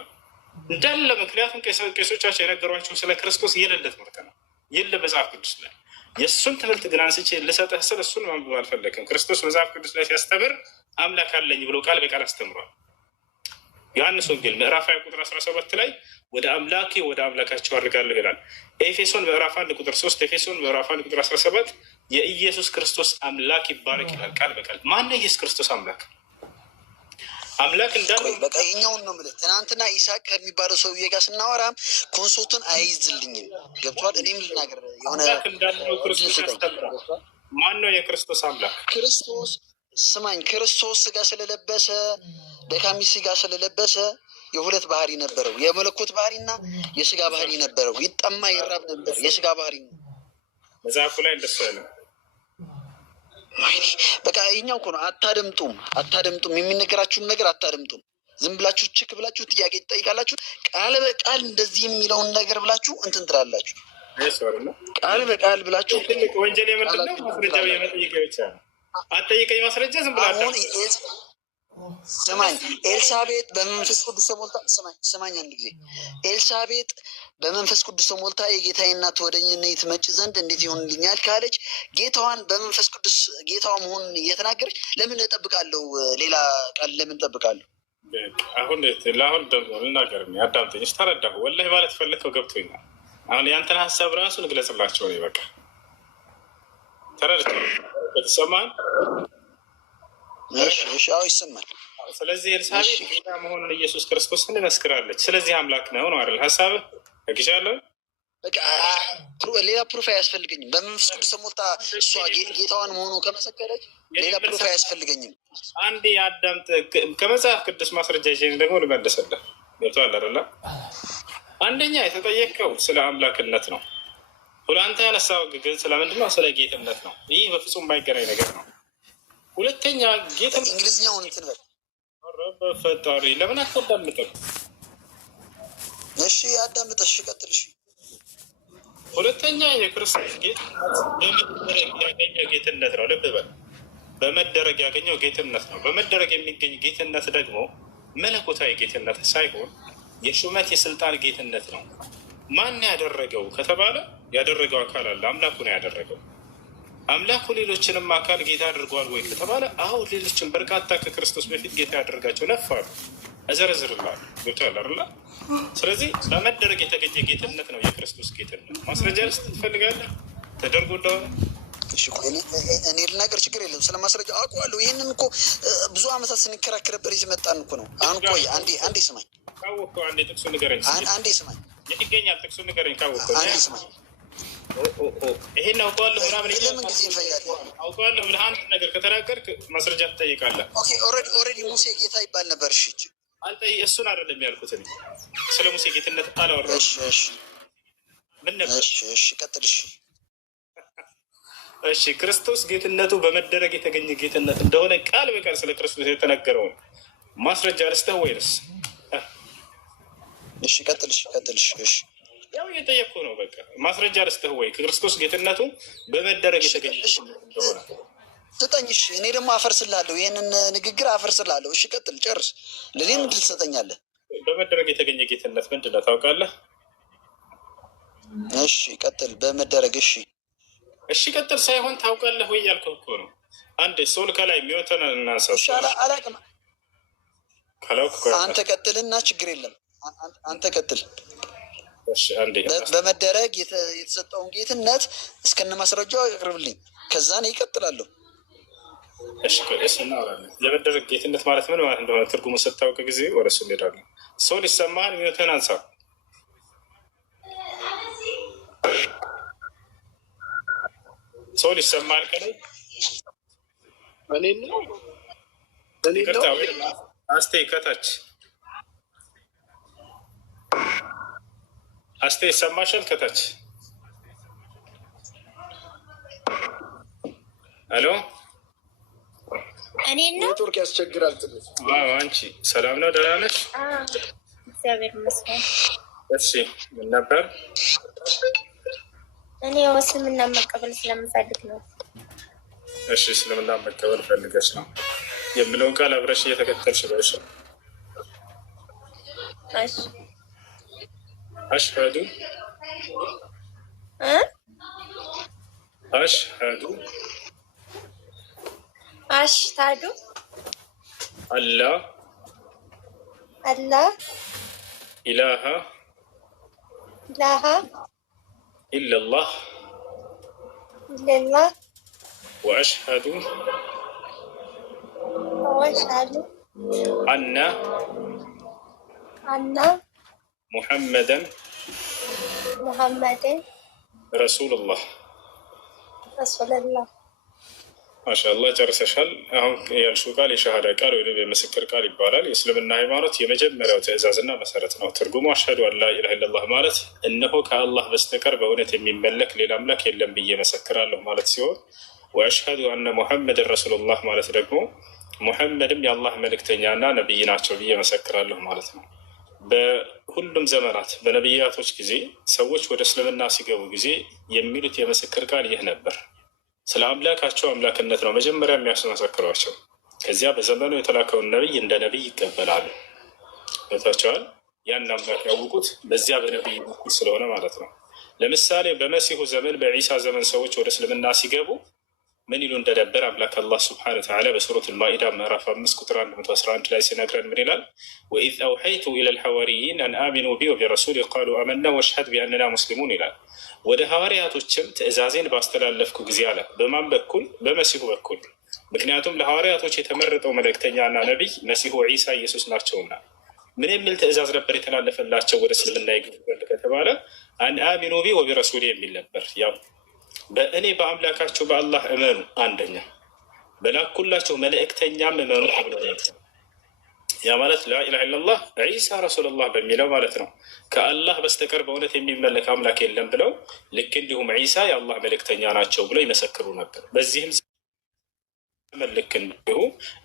እንዳለ ምክንያቱም ቄሶቻቸው የነገሯቸው ስለ ክርስቶስ የሌለ ትምህርት ነው፣ የለ መጽሐፍ ቅዱስ ላይ። የእሱን ትምህርት ግን አንስቼ ልሰጥህ ስል እሱን ማንበብ አልፈለግም። ክርስቶስ መጽሐፍ ቅዱስ ላይ ሲያስተምር አምላክ አለኝ ብሎ ቃል በቃል አስተምሯል። ዮሐንስ ወንጌል ምዕራፍ 20 ቁጥር 17 ላይ ወደ አምላካቸው አድርጋለሁ ይላል። ኤፌሶን ምዕራፍ 1 ቁጥር 3፣ ኤፌሶን ምዕራፍ 1 ቁጥር 17 የኢየሱስ ክርስቶስ አምላክ ይባረክ ይላል ቃል በቃል። ማነው ኢየሱስ ክርስቶስ አምላክ? አምላክ እንዳለው በቃ የኛውን ነው የምልህ። ትናንትና ኢሳቅ ከሚባለው ሰውዬ ጋር ስናወራም ኮንሶርቱን አይይዝልኝም። ገብቷል። እኔም ልናገር የሆነ አምላክ እንዳለው ክርስቶስ ያስተምራል። ማን ነው የክርስቶስ አምላክ? ክርስቶስ ስማኝ፣ ክርስቶስ ስጋ ስለለበሰ ደካሚ ስጋ ስለለበሰ የሁለት ባህሪ ነበረው። የመለኮት ባህሪና የስጋ ባህሪ ነበረው። ይጠማ ይራብ ነበር። የስጋ ባህሪ ነው መጽሐፉ ላይ እንደሱ ያለ። በቃ ይኸኛው እኮ ነው። አታደምጡም። የሚነገራችሁን ነገር አታደምጡም። ዝም ብላችሁ ችክ ብላችሁ ጥያቄ ትጠይቃላችሁ። ቃል በቃል እንደዚህ የሚለውን ነገር ብላችሁ እንትን ትላላችሁ። ቃል በቃል ብላችሁ ትልቅ ወንጀል የምንድን ነው? ማስረጃው የመጠየቅ ብቻ ነው። አትጠይቀኝ ማስረጃ ዝም ብላ ስማኝ። ኤልሳቤጥ በመንፈስ ቅዱስ ተሞልታ ስማኝ አንድ ጊዜ ኤልሳቤጥ በመንፈስ ቅዱስ ተሞልታ የጌታዬ እናት ወደ እኔ ትመጪ ዘንድ እንዴት ይሆንልኛል ካለች ጌታዋን በመንፈስ ቅዱስ ጌታዋ መሆኑን እየተናገረች ለምን እጠብቃለሁ? ሌላ ቃል ለምን እጠብቃለሁ? አሁን ለአሁን ደግሞ ልናገር አዳምጠኝ። ተረዳሁ። ወላሂ ማለት ፈለግከው ገብቶኛል። አሁን ያንተን ሀሳብ ራሱ ልግለጽላቸው ነው። በቃ ተረድተህ ከተሰማን ይሰማል። ስለዚህ ኤልሳቤጥ ጌታ መሆኑን ኢየሱስ ክርስቶስን መስክራለች። ስለዚህ አምላክ ነው ነው አይደል ሀሳብህ? እግሻለሁ። በቃ ሌላ ፕሩፍ አያስፈልገኝም። በመንፈስ ቅዱስ ተሞልታ እሷ ጌታዋን መሆኑ ከመሰከረች ሌላ ፕሩፍ አያስፈልገኝም። አንዴ አዳምጥ። ከመጽሐፍ ቅዱስ ማስረጃ ይዤ ደግሞ ልመልስልህ። ገብቶሃል አይደለ? አንደኛ የተጠየቀው ስለ አምላክነት ነው። ሁለንተ ያነሳው ግን ስለምንድን ነው? ስለ ጌትነት ነው። ይህ በፍጹም የማይገናኝ ነገር ነው። ሁለተኛ ጌታ እንግሊዝኛውን እንትን በል ፈጣሪ ለምን አታዳምጥም? እሺ አዳምጠሽ ቀጥል። እሺ ሁለተኛ የክርስቶስ ጌትነት በመደረግ ያገኘው ጌትነት ነው። ልብ በል፣ በመደረግ ያገኘው ጌትነት ነው። በመደረግ የሚገኝ ጌትነት ደግሞ መለኮታዊ ጌትነት ሳይሆን የሹመት የስልጣን ጌትነት ነው። ማን ያደረገው ከተባለ ያደረገው አካል አለ። አምላኩ ነው ያደረገው። አምላኩ ሌሎችንም አካል ጌታ አድርገዋል ወይ ከተባለ አዎ፣ ሌሎችን በርካታ ከክርስቶስ በፊት ጌታ ያደርጋቸው ነፋሉ። እዘረዝርልሃለሁ። ገብቶሃል አይደል? ስለዚህ በመደረግ የተገኘ ጌትነት ነው የክርስቶስ ጌትነት። ማስረጃ ልስጥ ትፈልጋለህ? ተደርጎ እንደሆነ እኔ ልናገር፣ ችግር የለም። ስለ ማስረጃ አውቀዋለሁ። ይህንን እኮ ብዙ ዓመታት ስንከራከርበት የመጣን እኮ ነው። አሁን ቆይ አንዴ ስማኝ። ካወቅኸው አንዴ ጥቅሱ ንገረኝ። አንዴ ስማኝ። የት ይገኛል ጥቅሱ ንገረኝ። ካወቅኸው አንዴ ስማኝ። ይሄን አውቀዋለሁ ምናምን ለምን ጊዜ ይፈጃል? አውቀዋለሁ ብለህ አንድ ነገር ከተናገርክ ማስረጃ ትጠይቃለህ። ኦልሬዲ ሙሴ ጌታ ይባል ነበር። እሺ እሱን አይደለም ያልኩት እኔ ስለ ሙሴ ጌትነት አላወራሁም። ምን ነበር? እሺ ቀጥል። እሺ ክርስቶስ ጌትነቱ በመደረግ የተገኘ ጌትነት እንደሆነ ቃል በቃል ስለ ክርስቶስ የተነገረውን ማስረጃ ልስጥህ ወይንስ? እሺ ቀጥል። እሺ ያው እየጠየቅኩህ ነው። በቃ ማስረጃ ልስጥህ ወይ ክርስቶስ ጌትነቱ በመደረግ የተገኘ እንደሆነ ስጠኝ። እሺ እኔ ደግሞ አፈርስልሃለሁ፣ ይህንን ንግግር አፈርስልሃለሁ። እሺ ቀጥል፣ ጨርስ። ለእኔ ምንድን ትሰጠኛለህ? በመደረግ የተገኘ ጌትነት ምንድን ነው ታውቃለህ? እሺ ቀጥል። በመደረግ እሺ ቀጥል ሳይሆን ታውቃለህ ወይ ያልከው እኮ ነው። አንድ ሶል ከላይ የሚወተን እናንሳው። አላውቅም። አንተ ቀጥልና ችግር የለም። አንተ ቀጥል። በመደረግ የተሰጠውን ጌትነት እስከነ ማስረጃው ያቅርብልኝ። ከዛ እኔ ይቀጥላለሁ። እሺ እናወራለን። የመደረግ ጌትነት ማለት ምን ማለት እንደሆነ ትርጉሙ ስታውቅ ጊዜ ወደ እሱ እንሄዳለን። ሰው ሊሰማህን የሚወተን አንሳ። ሰው ሊሰማህን ከላይ አስቴ ከታች አስቴ ይሰማሻል? ከታች ሄሎ፣ እኔ ነው ኔትወርክ ያስቸግራል። አንቺ ሰላም ነው? ደህና ነሽ? እግዚአብሔር ይመስገን። እሺ ምን ነበር? እኔ እስልምና መቀበል ስለምፈልግ ነው። እሺ እስልምና መቀበል ፈልገሽ ነው የምለውን ቃል አብረሽ እየተከተልሽ በሽ። እሺ አሽሀዱ አላህ ኢላሃ ኢለላህ ወአሽሀዱ አነ አነ ሙሐመደን ሙሐመድን ረሱሉላህ። ረሱልላህ። ማሻአላህ ጨርሰሻል። አሁን ያልሽው ቃል የሸሃዳ ቃል ወይም የምስክር ቃል ይባላል። የእስልምና ሃይማኖት የመጀመሪያው ትዕዛዝና መሰረት ነው። ትርጉሙ አሽሀዱ አን ላ ኢላሀ ኢለላህ ማለት እነሆ ከአላህ በስተቀር በእውነት የሚመለክ ሌላ አምላክ የለም ብዬ መሰክራለሁ ማለት ሲሆን፣ ወአሽሀዱ አነ ሙሐመድን ረሱሉላህ ማለት ደግሞ ሙሐመድም የአላህ መልእክተኛና ነቢይ ናቸው ብዬ መሰክራለሁ ማለት ነው። በሁሉም ዘመናት በነቢያቶች ጊዜ ሰዎች ወደ እስልምና ሲገቡ ጊዜ የሚሉት የምስክር ቃል ይህ ነበር። ስለ አምላካቸው አምላክነት ነው መጀመሪያ የሚያስመሰክሯቸው። ከዚያ በዘመኑ የተላከውን ነቢይ እንደ ነቢይ ይቀበላሉ። ቦታቸዋል ያን አምላክ ያወቁት በዚያ በነቢይ በኩል ስለሆነ ማለት ነው። ለምሳሌ በመሲሁ ዘመን በዒሳ ዘመን ሰዎች ወደ እስልምና ሲገቡ ምን ይሉ እንደነበር አምላክ አላህ ስብሐነ ወተዓላ በሱረት አልማኢዳ ምዕራፍ 5 ቁጥር 111 ላይ ሲነግረን ምን ይላል? ወኢዝ አውሐይቱ ኢለል ሐዋርይን አን አሚኑ ቢ ወቢረሱሊ ቃሉ አመና ወሽሀድ ቢአንና ሙስሊሙን ይላል። ወደ ሐዋርያቶችም ትእዛዜን ባስተላለፍኩ ጊዜ አለ። በማን በኩል? በመሲሁ በኩል። ምክንያቱም ለሐዋርያቶች የተመረጠው መልእክተኛና ነቢይ መሲሁ ዒሳ ኢየሱስ ናቸውና። ምን የሚል ትእዛዝ ነበር የተላለፈላቸው ወደ እስልምና ይገቡ ከተባለ አን አሚኑ ቢ ወቢረሱሊ የሚል ነበር። ያው በእኔ በአምላካቸው በአላህ እመኑ፣ አንደኛ በላኩላቸው መልእክተኛም እመኑ ተብሎ ያ ማለት ላኢላሃ ኢለላህ ዒሳ ረሱሉላህ በሚለው ማለት ነው። ከአላህ በስተቀር በእውነት የሚመለክ አምላክ የለም ብለው ልክ እንዲሁም ዒሳ የአላህ መልእክተኛ ናቸው ብለው ይመሰክሩ ነበር። በዚህም ልክ እንዲሁ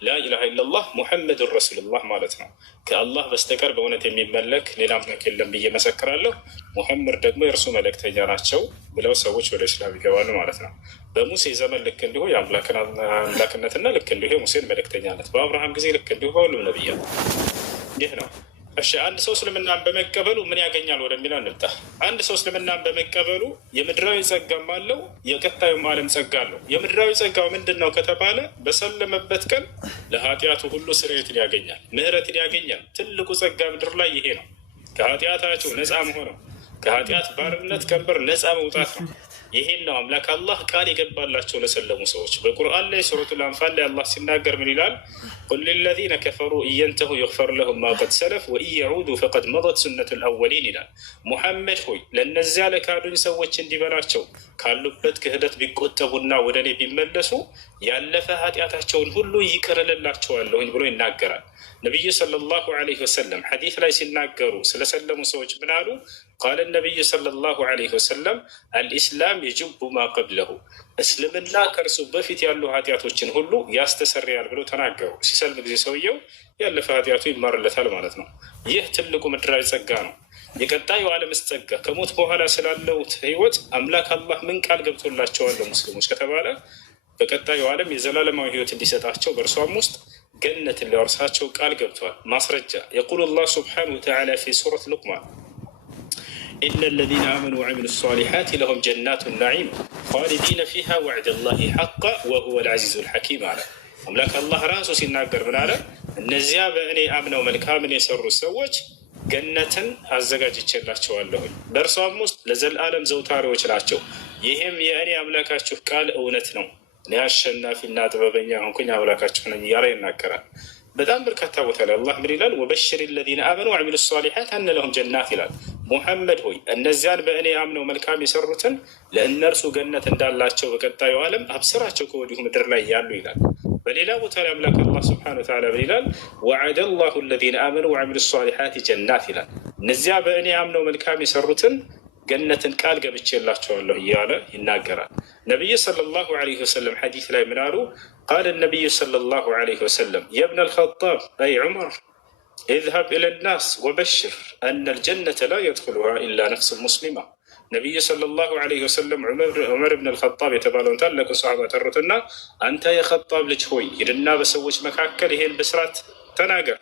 ላኢላሃ ኢለላህ ሙሐመዱን ረሱሉላህ ማለት ነው። ከአላህ በስተቀር በእውነት የሚመለክ ሌላ አምላክ የለም ብዬ መሰክራለሁ፣ ሙሐመድ ደግሞ የእርሱ መልእክተኛ ናቸው ብለው ሰዎች ወደ እስላም ይገባሉ ማለት ነው። በሙሴ ዘመን ልክ እንዲሁ የአምላክነትና ልክ እንዲሁ የሙሴን መልእክተኛነት፣ በአብርሃም ጊዜ ልክ እንዲሁ በሁሉም ነቢያት ይህ ነው። እሺ አንድ ሰው እስልምናን በመቀበሉ ምን ያገኛል ወደሚለው እንምጣ። አንድ ሰው እስልምናን በመቀበሉ የምድራዊ ጸጋም አለው የቀጣዩም ዓለም ጸጋ አለው። የምድራዊ ጸጋው ምንድን ነው ከተባለ በሰለመበት ቀን ለኃጢአቱ ሁሉ ስርየትን ያገኛል፣ ምህረትን ያገኛል። ትልቁ ጸጋ ምድር ላይ ይሄ ነው። ከኃጢአታቸው ነፃ መሆነው ከኃጢአት ባርነት ቀንበር ነፃ መውጣት ነው። ይሄን ነው አምላክ አላህ ቃል የገባላቸው ለሰለሙ ሰዎች። በቁርአን ላይ ሱረቱል አንፋል ላይ አላህ ሲናገር ምን ይላል? ቁል ሊለዚነ ከፈሩ ኢየንተሁ ዩግፈር ለሁም ማ ቀድ ሰለፍ ወኢየዑዱ ፈቀድ መضት ሱነቱል አወሊን ይላል። ሙሐመድ ሆይ ለእነዚያ ለካዱኝ ሰዎች እንዲበላቸው ካሉበት ክህደት ቢቆጠቡና ወደ እኔ ቢመለሱ ያለፈ ኃጢአታቸውን ሁሉ ይቅር እልላቸዋለሁኝ ብሎ ይናገራል። ነቢዩ ሰለላሁ ዐለይሂ ወሰለም ሐዲስ ላይ ሲናገሩ ስለሰለሙ ሰዎች ምን አሉ? ቃለ ነቢዩ ሰለላሁ ዐለይሂ ወሰለም አልኢስላም የጅቡ ማ ቀብለሁ፣ እስልምና ከእርሱ በፊት ያሉ ኃጢአቶችን ሁሉ ያስተሰርያል ብሎ ተናገሩ። ሲሰልም ጊዜ ሰውየው ያለፈ ኃጢአቱ ይማርለታል ማለት ነው። ይህ ትልቁ ምድራዊ ጸጋ ነው። የቀጣዩ ዓለምስ ጸጋ ከሞት በኋላ ስላለው ህይወት አምላክ አላህ ምን ቃል ገብቶላቸዋል ሙስሊሞች ከተባለ በቀጣዩ ዓለም የዘላለማዊ ህይወት እንዲሰጣቸው በእርሷም ውስጥ ገነትን ሊያወርሳቸው ቃል ገብቷል። ማስረጃ የቁል ላህ ስብሓነሁ ወተዓላ ፊ ሱረት ሉቅማን ኢነ ለዚነ አመኑ ወዐሚሉ ሷሊሓት ለሁም ጀናቱ ናዒም ኻሊዲነ ፊሃ ወዕደ ላሂ ሐቃ ወሁወ ልዐዚዙል ሐኪም አለ። አምላክ አላህ ራሱ ሲናገር ምን አለ? እነዚያ በእኔ አምነው መልካምን የሰሩ ሰዎች ገነትን አዘጋጅቼላቸዋለሁኝ በእርሷም ውስጥ ለዘላለም ዘውታሪዎች ናቸው። ይህም የእኔ አምላካችሁ ቃል እውነት ነው፣ እኔ አሸናፊና ጥበበኛ ሆንኩኝ አምላካችሁ ነኝ እያለ ይናገራል። በጣም በርካታ ቦታ ላይ አላህ ምን ይላል? ወበሽር ለዚነ አመኑ ወዐሚሉ ሷሊሓት አነ ለሁም ጀናት ይላል። ሙሐመድ ሆይ እነዚያን በእኔ አምነው መልካም የሰሩትን ለእነርሱ ገነት እንዳላቸው በቀጣዩ ዓለም አብስራቸው ከወዲሁ ምድር ላይ ያሉ ይላል። በሌላ ቦታ ላይ አምላክ አላህ ስብሐነሁ ወተዓላ ምን ይላል? ወዐደ ላሁ ለዚነ አመኑ ወዐሚሉ ሷሊሓት ጀናት ይላል። እነዚያ በእኔ አምነው መልካም የሰሩትን ገነትን ቃል ገብቼላቸዋለሁ እያለ ይናገራል። ነቢዩ ሰለላሁ ዐለይሂ ወሰለም ሐዲስ ላይ ምን አሉ? ቃለ ነቢዩ ሰለላሁ ዐለይሂ ወሰለም የብነ ልኸጣብ አይ ዑመር ኢዝሀብ ኢለ ናስ ወበሽር አነ ልጀነተ ላ የድኹሉሃ ኢላ ነፍስ ሙስሊማ። ነቢዩ ሰለላሁ ዐለይሂ ወሰለም ዑመር ብን ልኸጣብ የተባለውን ታላቁ ሰሓባ ጠሩትና አንተ የኸጣብ ልጅ ሆይ ሂድና በሰዎች መካከል ይሄን ብስራት ተናገር፣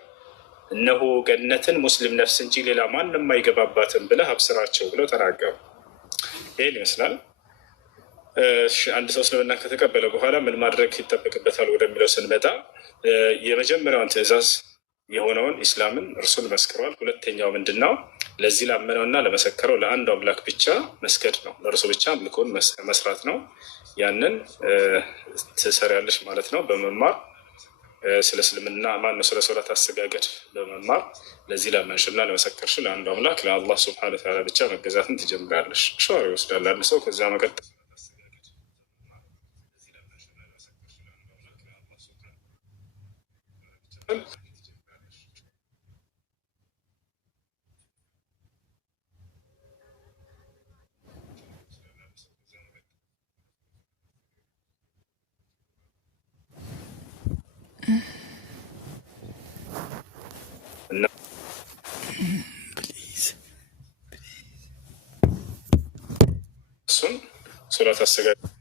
እነሆ ገነትን ሙስሊም ነፍስ እንጂ ሌላ ማንም አይገባባትም ብለህ አብስራቸው ብለው ተናገሩ። ይህን ይመስላል። አንድ ሰው እስልምና ከተቀበለ በኋላ ምን ማድረግ ይጠበቅበታል ወደሚለው ስንመጣ የመጀመሪያውን ትዕዛዝ የሆነውን ኢስላምን እርሱን መስክሯል። ሁለተኛው ምንድን ነው? ለዚህ ላመነውና ለመሰከረው ለአንዱ አምላክ ብቻ መስገድ ነው። ለእርሱ ብቻ አምልኮን መስራት ነው። ያንን ትሰሪያለሽ ማለት ነው በመማር ስለ እስልምና ማነው ስለ ሶላት አሰጋገድ በመማር ለዚህ ላመንሽና ለመሰከርሽ ለአንዱ አምላክ ለአላህ ስብሐነ ወተዓላ ብቻ መገዛትን ትጀምራለሽ። ሻወር ይወስዳል አንድ ሰው። ከዚያ መቀጠል እሱን ሶላት አሰጋገድ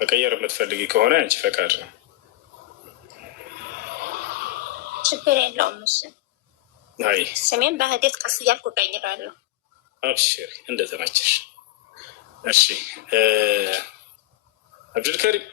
መቀየር የምትፈልጊ ከሆነ አንቺ ፈቃድ ነው። ችግር የለውም። እሱ አይ ስሜን በህዴት ቀስ እያልኩ እቀይራለሁ። አብሽሪ እንደተመቸሽ። እሺ አብዱልከሪም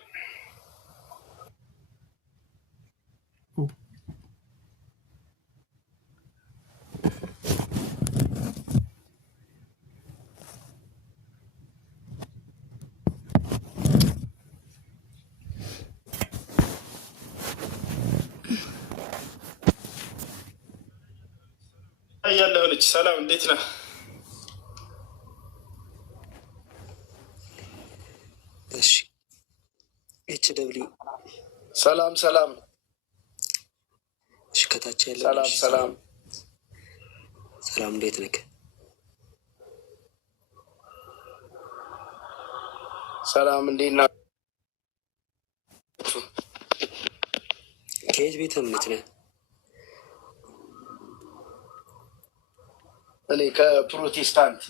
ያለሁ ልጅ ሰላም፣ እንዴት ነህ? እሺ ኤች ደብሊው ሰላም ሰላም። እሺ ከታች ያለው ሰላም ሰላም ሰላም፣ እንዴት ነህ? ሰላም እንዴት ነህ? ከየት ቤተ እምነት ነህ? እኔ ከፕሮቴስታንት።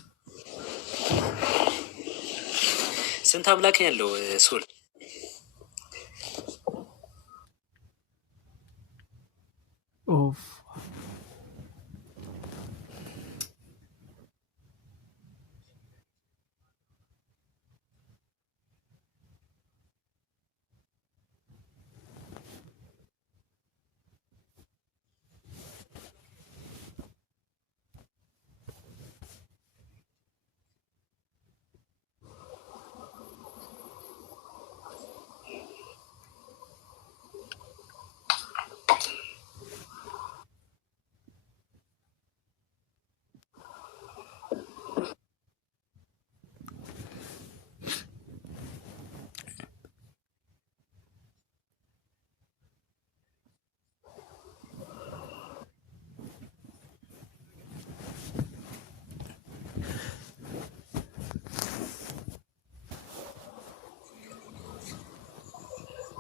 ስንት አምላክ ያለው ሶል?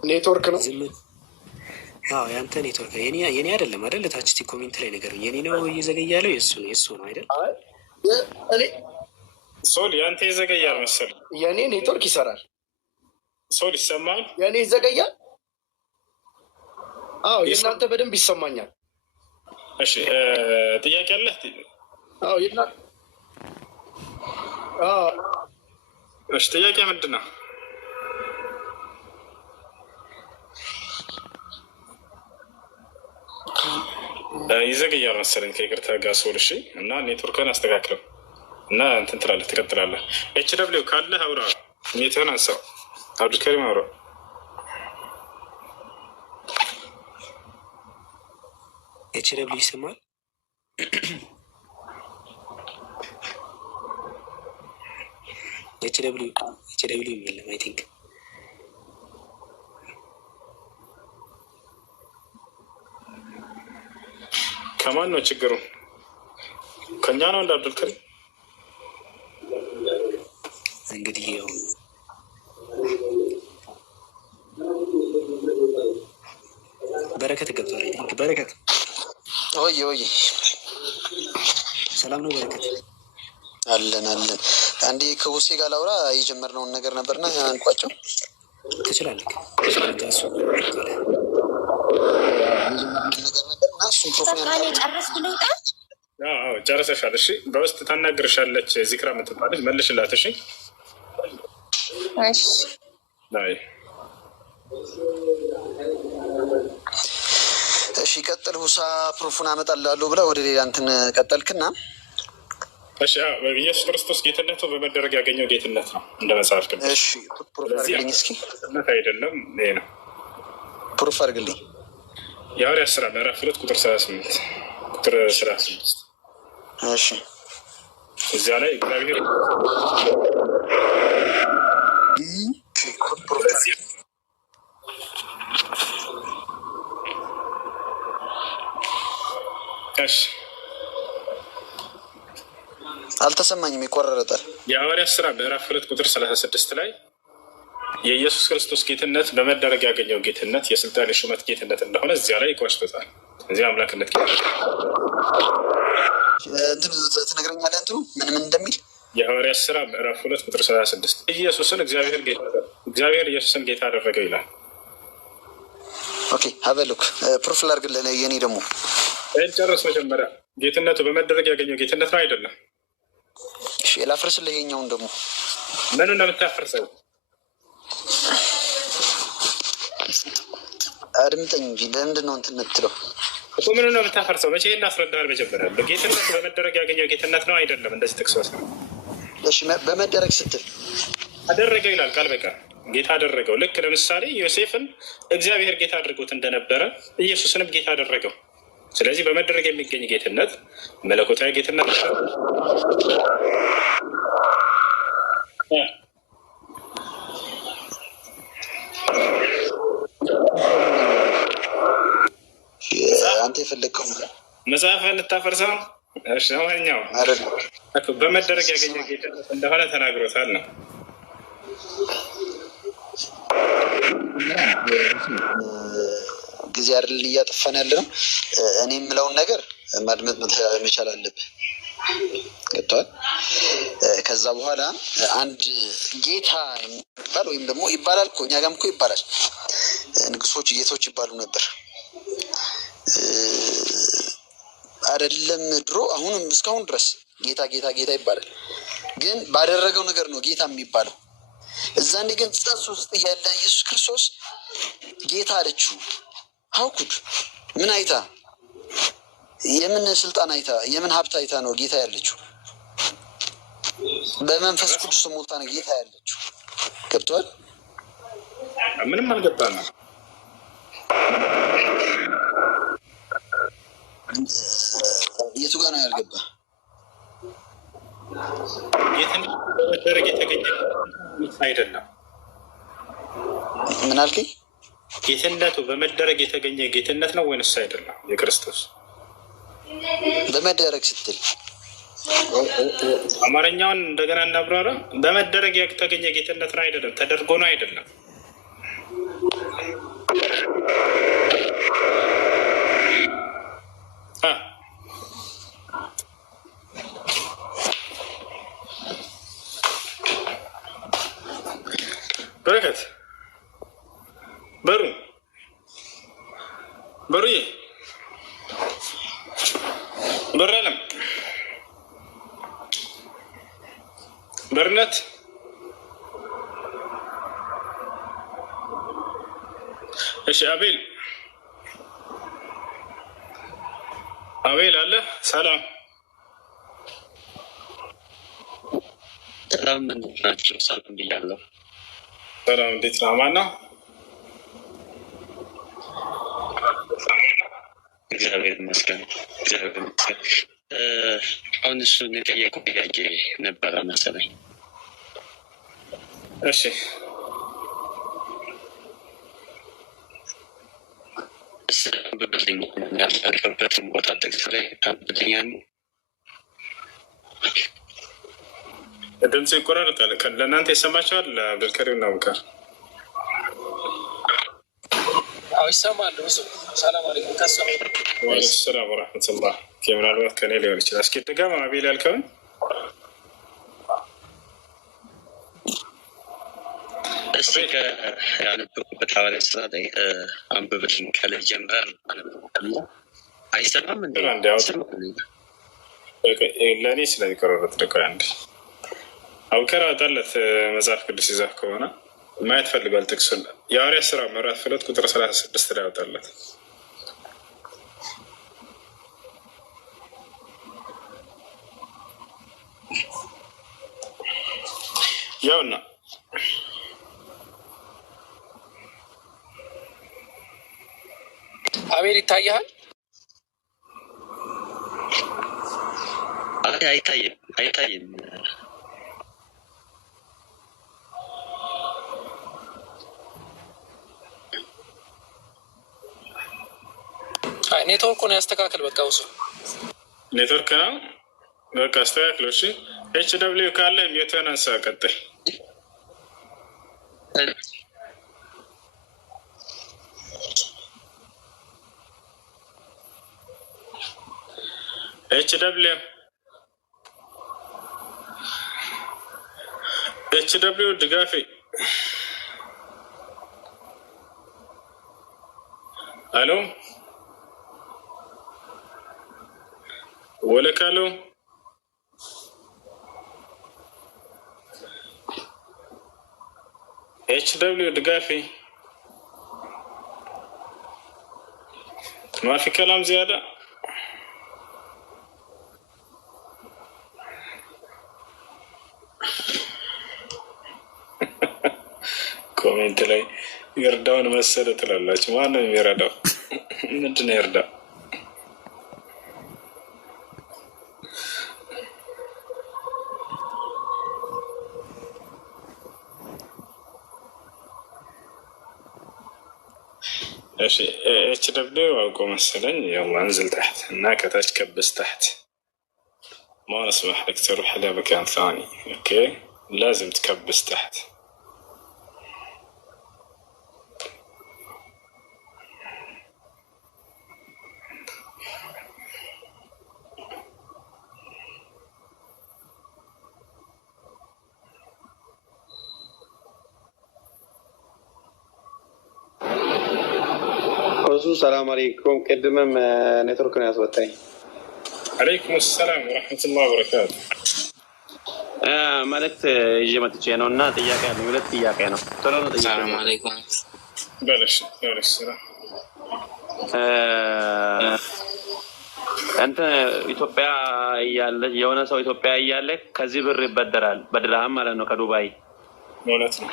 ኔትወርክ ነው። አዎ ያንተ ኔትወርክ የኔ አይደለም አይደል? ታች እስኪ ኮሜንት ላይ ነገር የኔ ነው እየዘገያለው የእሱ ነው አይደል? እኔ ሶል ያንተ ይዘገያል መሰለኝ። የኔ ኔትወርክ ይሰራል። ሶል ይሰማል? የኔ ይዘገያል። አዎ የእናንተ በደንብ ይሰማኛል። እሺ ጥያቄ አለህ? አዎ እሺ ጥያቄ ምንድን ነው? ይዘገያል መሰለኝ ከይቅርታ ጋር ሶል። እሺ እና ኔትወርክን አስተካክለው እና እንትን ትላለህ ትቀጥላለህ። ኤች ደብሊው ካለህ አውራ፣ ኔትህን አንሳው። አብዱልከሪም አውራ። ኤች ደብሊው ይሰማል? ኤች ደብሊው የለም አይ ቲንክ። ከማን ነው ችግሩ? ከኛ ነው እንደ አብዱልከሪም? እንግዲህ ያው በረከት ገብቷል። አይ ቲንክ በረከት ወይ ሰላም ነው በረከት? አለን አንዴ ከቦሴ ጋር ላውራ የጀመርነውን ነገር ነበርና አንቋጨው ትችላለህ። ነገር ነበር እና እሱን ፕሮፋይል ጨርሰሻል? እሺ በውስጥ ታናግርሻለች ዚክራ የምትባለች መልሽላት። እሺ እሺ ቀጥል። ሁሳ ፕሩፉን አመጣላለሁ ብለህ ወደ ሌላ እንትን ቀጠልክና፣ እሺ ኢየሱስ ክርስቶስ ጌትነቱ በመደረግ ያገኘው ጌትነት ነው እንደ መጽሐፍ ቅዱስ። እሺ ፕሩፍ አድርግልኝ እስኪ። ጌትነት አይደለም ይሄ ነው። ፕሩፍ አድርግልኝ። የሐዋርያት ሥራ ምዕራፍ 2 ቁጥር 38 ቁጥር 36 እሺ እዚያ ላይ እግዚአብሔር አልተሰማኝም፣ ይቆረረጣል። የሐዋርያት ሥራ ምዕራፍ 2 ቁጥር 36 ላይ የኢየሱስ ክርስቶስ ጌትነት በመደረግ ያገኘው ጌትነት የስልጣን የሹመት ጌትነት እንደሆነ እዚያ ላይ ይቆሽቶታል። እዚያ አምላክነት እንትኑ ትነግረኛለህ? እንትኑ ምን እንደሚል የሐዋርያት ሥራ ምዕራፍ 2 ቁጥር 36 ኢየሱስን እግዚአብሔር ኢየሱስን ጌታ አደረገው ይላል። ኦኬ ሀበሉክ ፕሩፍ ላድርግልህ። የኔ ደግሞ ጨርስ። መጀመሪያ ጌትነቱ በመደረግ ያገኘው ጌትነት ነው አይደለም? እሺ ላፍርስልህ። ይኸኛውን ደግሞ ምኑ ነው የምታፈርሰው? አድምጠኝ እንጂ ለምንድን ነው እንትን የምትለው እኮ? ምኑ ነው የምታፈርሰው? መቼ እናስረዳል? መጀመሪያ ጌትነቱ በመደረግ ያገኘው ጌትነት ነው አይደለም? እንደዚህ ጥቅስ ወስነው። እሺ በመደረግ ስትል አደረገው ይላል ቃል በቃል ጌታ አደረገው። ልክ ለምሳሌ ዮሴፍን እግዚአብሔር ጌታ አድርጎት እንደነበረ ኢየሱስንም ጌታ አደረገው። ስለዚህ በመደረግ የሚገኝ ጌትነት መለኮታዊ ጌትነት አንተ የፈለግከው መጽሐፍን ልታፈርሰው ነው። ለማንኛው በመደረግ ያገኘ ጌትነት እንደሆነ ተናግሮታል ነው። ጊዜ አይደል እያጠፋን ያለ ነው። እኔ የምለውን ነገር ማድመጥ መቻል አለብህ። ገብቶሃል? ከዛ በኋላ አንድ ጌታ የሚባል ወይም ደግሞ ይባላል እኮ እኛ ጋርም እኮ ይባላል። ንጉሶች ጌቶች ይባሉ ነበር አይደለም? ድሮ አሁንም እስካሁን ድረስ ጌታ ጌታ ጌታ ይባላል። ግን ባደረገው ነገር ነው ጌታ የሚባለው። እዛኔ ግን ጸስ ውስጥ ያለ ኢየሱስ ክርስቶስ ጌታ አለችው። ሀውኩድ ምን አይታ፣ የምን ስልጣን አይታ፣ የምን ሀብት አይታ ነው ጌታ ያለችው? በመንፈስ ቅዱስ ሞልታ ነው ጌታ ያለችው። ገብቶሃል? ምንም አልገባንም። የቱ ጋር ነው ያልገባ? ጌትነት በመደረግ የተገኘ አይደለም። ምን አልከኝ? ጌትነቱ በመደረግ የተገኘ ጌትነት ነው ወይንስ አይደለም? የክርስቶስ በመደረግ ስትል አማርኛውን እንደገና እናብራራ። በመደረግ የተገኘ ጌትነት ነው አይደለም? ተደርጎ ነው አይደለም? በረከት በሩዬ በራለም በርነት እሺ አቤል አለ። ሰላም ሰላም ናቸው። ሰላም ብያለሁ። ሰላም እንዴት ነው? አማን ነው? እግዚአብሔር ይመስገን። አሁን እሱን የጠየቁ ጥያቄ ነበረ መሰለኝ። እሺ ብልኝ ያለበትን ቦታ ጥቅስ ላይ ብልኛል። ድምፅ ይቆራረጣል። ለእናንተ ይሰማቸዋል? አብዱልከሪም ነው ምካር ይሰማል። ሰላም አለይኩም። ከሱ ወአለይኩም ሰላም ወረሕመቱላህ። ምናልባት ከኔ ሊሆን ይችላል። እስኪ ድገም አቤል ያልከውን። እስኪ ያነበብኩበት ሐዋርያ ሥራ ላይ አንብብልኝ ከላይ ጀምረን አይሰማም እንዴ? ለእኔ ስለሚቆረጥ ደቆ አንድ አቡከር አወጣለት መጽሐፍ ቅዱስ ይዛ ከሆነ ማየት ፈልጓል። ጥቅሱን የሐዋርያ ሥራ ምዕራፍ 2 ቁጥር 36 ላይ ያወጣለት። ያውና አቤል ይታያል? አይታይም። ኔትወርኩን ያስተካክል። በቃ ውሱ ኔትወርክ ነው። በቃ አስተካክለው። እሺ ኤች ደብሊው ካለ ሚውትን አንሳ። ቀጥል። ኤች ደብሊው ድጋፌ አሎ ወለካሎ ኤች ደብሊው ድጋፌ ما في كلام زيادة. ኮሜንት ላይ ይርዳውን መሰለ ትላላችሁ። ማነው የሚረዳው? ምንድን ነው ይርዳው? እሺ ኤች ደብሊው አውቆ መሰለኝ። يلا انزل تحت هناك كبس تحت. ما نسمح لك تروح إلى مكان ثاني. اوكي لازم تكبس تحت. ሰላም አለይኩም። ቅድምም ኔትወርክ ነው ያስወጣኝ። አለይኩም ሰላም ወረሕመቱላሂ ወበረካቱ። መልዕክት ይዤ መጥቼ ነው እና ጥያቄ አለኝ። ሁለት ጥያቄ ነው። ቶሎ ነው ጥያቄ። ሰላም አለይኩም። በለሽ ሰላም። እንትን ኢትዮጵያ እያለ የሆነ ሰው ኢትዮጵያ እያለ ከዚህ ብር ይበደራል በድርሃም ማለት ነው ከዱባይ ማለት ነው።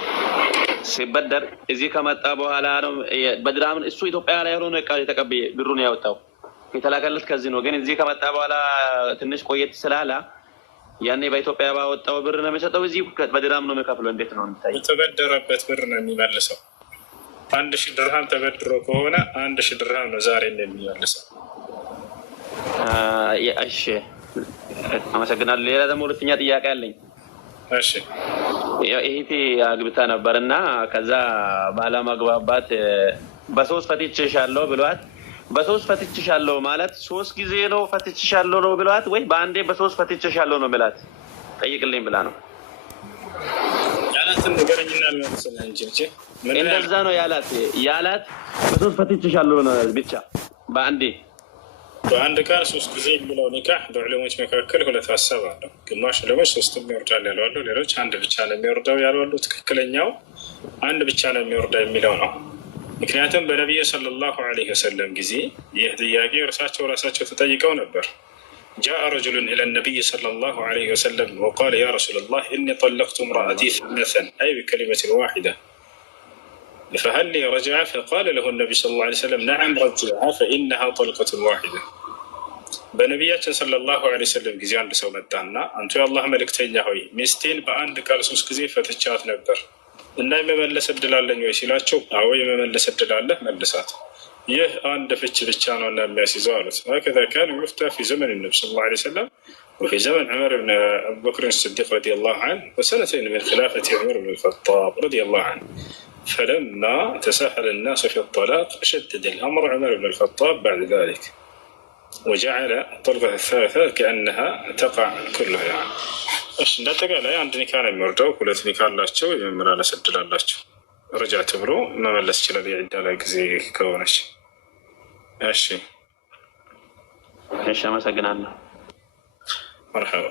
ሲበደር እዚህ ከመጣ በኋላ ነው በድርሃም እሱ ኢትዮጵያ ላይ ሆኖ ቃል የተቀበየ ብሩን ያወጣው የተላከለት ከዚህ ነው። ግን እዚህ ከመጣ በኋላ ትንሽ ቆየት ስላላ ያኔ በኢትዮጵያ ባወጣው ብር ነው የሚሰጠው፣ እዚህ በድርሃም ነው የሚከፍለው። እንዴት ነው እንታይ? የተበደረበት ብር ነው የሚመልሰው። 1000 ድርሃም ተበድሮ ከሆነ 1000 ድርሃም ነው ዛሬ የሚመልሰው። እሺ አመሰግናለሁ። ሌላ ደግሞ ሁለተኛ ጥያቄ አለኝ። እሺ ይሄ አግብታ ነበር እና ከዛ ባለመግባባት በሶስት ፈትቼሻለሁ ብሏት፣ በሶስት ፈትቼሻለሁ ማለት 3 ጊዜ ነው ፈትቼሻለሁ ነው ብሏት ወይ በአንዴ በሶስት ፈትቼሻለሁ ነው ብላት ጠይቅልኝ ብላ ነው ያላትን ነገርኝና ለምሳሌ እንጂ እንደዛ ነው ያላት በሶስት ፈትቼሻለሁ ነው ብቻ በአንዴ በአንድ ቃል 3 ጊዜ የሚለው ኒካህ በዑለሞች መካከል ሁለት ሀሳብ አለው። ግማሽ ዑለሞች 3 ይወርዳል ያሉ አሉ፣ ሌሎች አንድ ብቻ ነው የሚወርደው ያሉ አሉ። ትክክለኛው አንድ ብቻ ነው የሚወርደው የሚለው ነው። ምክንያቱም በነቢዩ ሰለላሁ ዐለይሂ ወሰለም ጊዜ ይህ ጥያቄ ራሳቸው ተጠይቀው ነበር። ጃአ ረጁሉን ኢለ ነቢይ ሰለላሁ ዐለይሂ ወሰለም ወቃለ ያ ረሱለላህ ኢኒ ጠለቅቱ እምረአቲ ሰለሰን አይ ቢከሊመትን ዋሒዳ فهل لي رجعة؟ فقال له النبي صلى الله عليه وسلم نعم رجعها فإنها طلقة واحدة. በነቢያችን ሰለላሁ ዐለይሂ ወሰለም ጊዜ አንድ ሰው መጣና አንቱ የአላህ መልእክተኛ ሆይ ሚስቴን በአንድ ቃል 3 ጊዜ ፈትቻት ነበር እና የመመለስ እድል አለኝ ወይ ሲላቸው፣ አዎ የመመለስ እድል አለህ መልሳት፣ ይህ አንድ ፍች ብቻ ነው እና የሚያስይዘው አሉት። هكذا كان يفتى في زمن النبي صلى الله عليه وسلم وفي زمن عمر بن أبي بكر الصديق رضي الله عنه وسنتين من خلافة عمر بن الخطاب رضي الله عنه. فلما تساهل الناس في الطلاق شدد الأمر عمر بن الخطاب بعد ذلك وجعل الطلقة الثالثة كأنها تقع كلها يعني. እሺ እንደተጋላይ አንድ ኒካህ ነው የሚወርደው፣ ሁለት ኒካህ አላቸው፣ የመመላለስ እድል አላቸው። ረጃት ብሎ መመለስ ይችላል። የዒዳ ላይ ጊዜ ከሆነች። እሺ እሺ፣ አመሰግናለሁ። መርሐባ።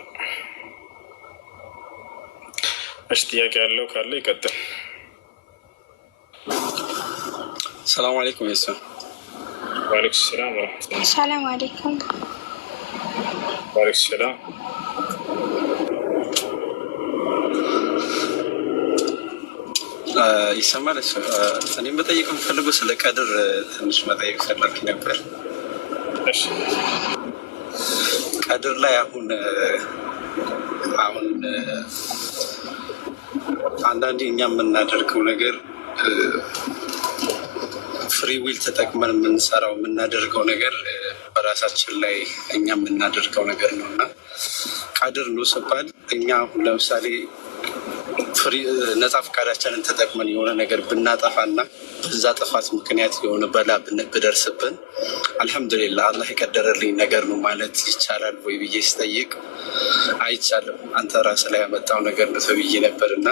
እሺ ጥያቄ ያለው ካለ ይቀጥል። ሰላም አለይኩም። የሱ ዋሌኩም ሰላም ወረሕመቱላህ። ሰላም አለይኩም። ዋሌኩም ሰላም። ይሰማል? እኔም መጠየቅ የምፈልገው ስለ ቀድር ትንሽ መጠየቅ ፈለግ ነበር። ቀድር ላይ አሁን አንዳንዴ እኛ የምናደርገው ነገር ፍሪ ዊል ተጠቅመን የምንሰራው የምናደርገው ነገር በራሳችን ላይ እኛ የምናደርገው ነገር ነው እና ቀድር ነው ሲባል እኛ አሁን ለምሳሌ ነፃ ፈቃዳችንን ተጠቅመን የሆነ ነገር ብናጠፋና በዛ ጥፋት ምክንያት የሆነ በላ ብደርስብን አልሐምዱሊላህ አላህ የቀደረልኝ ነገር ነው ማለት ይቻላል ወይ ብዬ ስጠይቅ አይቻልም፣ አንተ ራስ ላይ ያመጣው ነገር ነው ተብዬ ነበር እና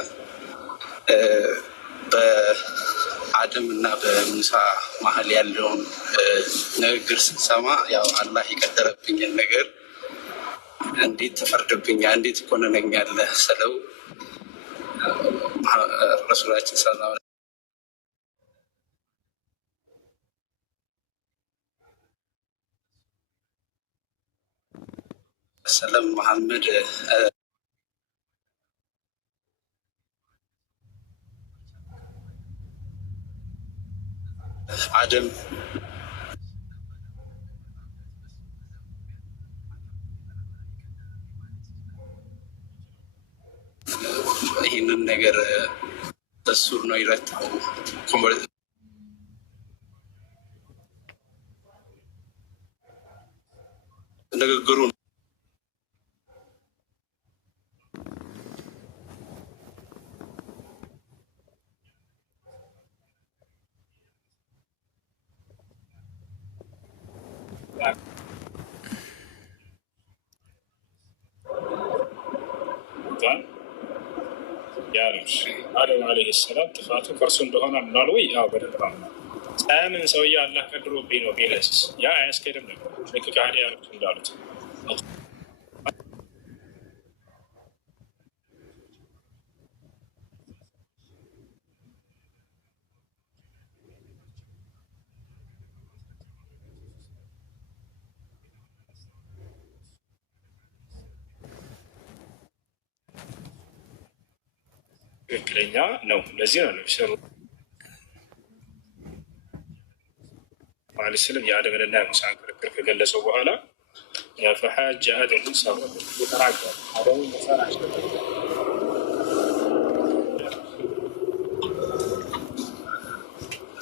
በአደም እና በሙሳ መሀል ያለውን ንግግር ስንሰማ ያው አላህ የቀደረብኝን ነገር እንዴት ትፈርድብኛለህ፣ እንዴት ትኮንነኛለህ ስለው ረሱላችን ሰለላሁ ዐለይሂ ወሰለም መሐመድ አደም ይህንን ነገር ተሱር ነው ይረታው ንግግሩ አደም ዓለይሂ ሰላም ጥፋቱ ከእርሱ እንደሆነ አምናል ወይ? ያው በደንብ አምናል። ሳያምን ሰውዬ አላህ ቀድሮብኝ ነው ቢለስ ያ አያስኬድም ነበር። ልክ ከሃዲያኖች እንዳሉት ትክክለኛ ነው። ለዚህ ነው ነብዩ ሰለላሁ ስለም የአደምንና የሙሳን ክርክር ከገለጸው በኋላ ፈሓጀ አደም ሙሳ ተናገረ። አደም ሙሳን አሸነፈ።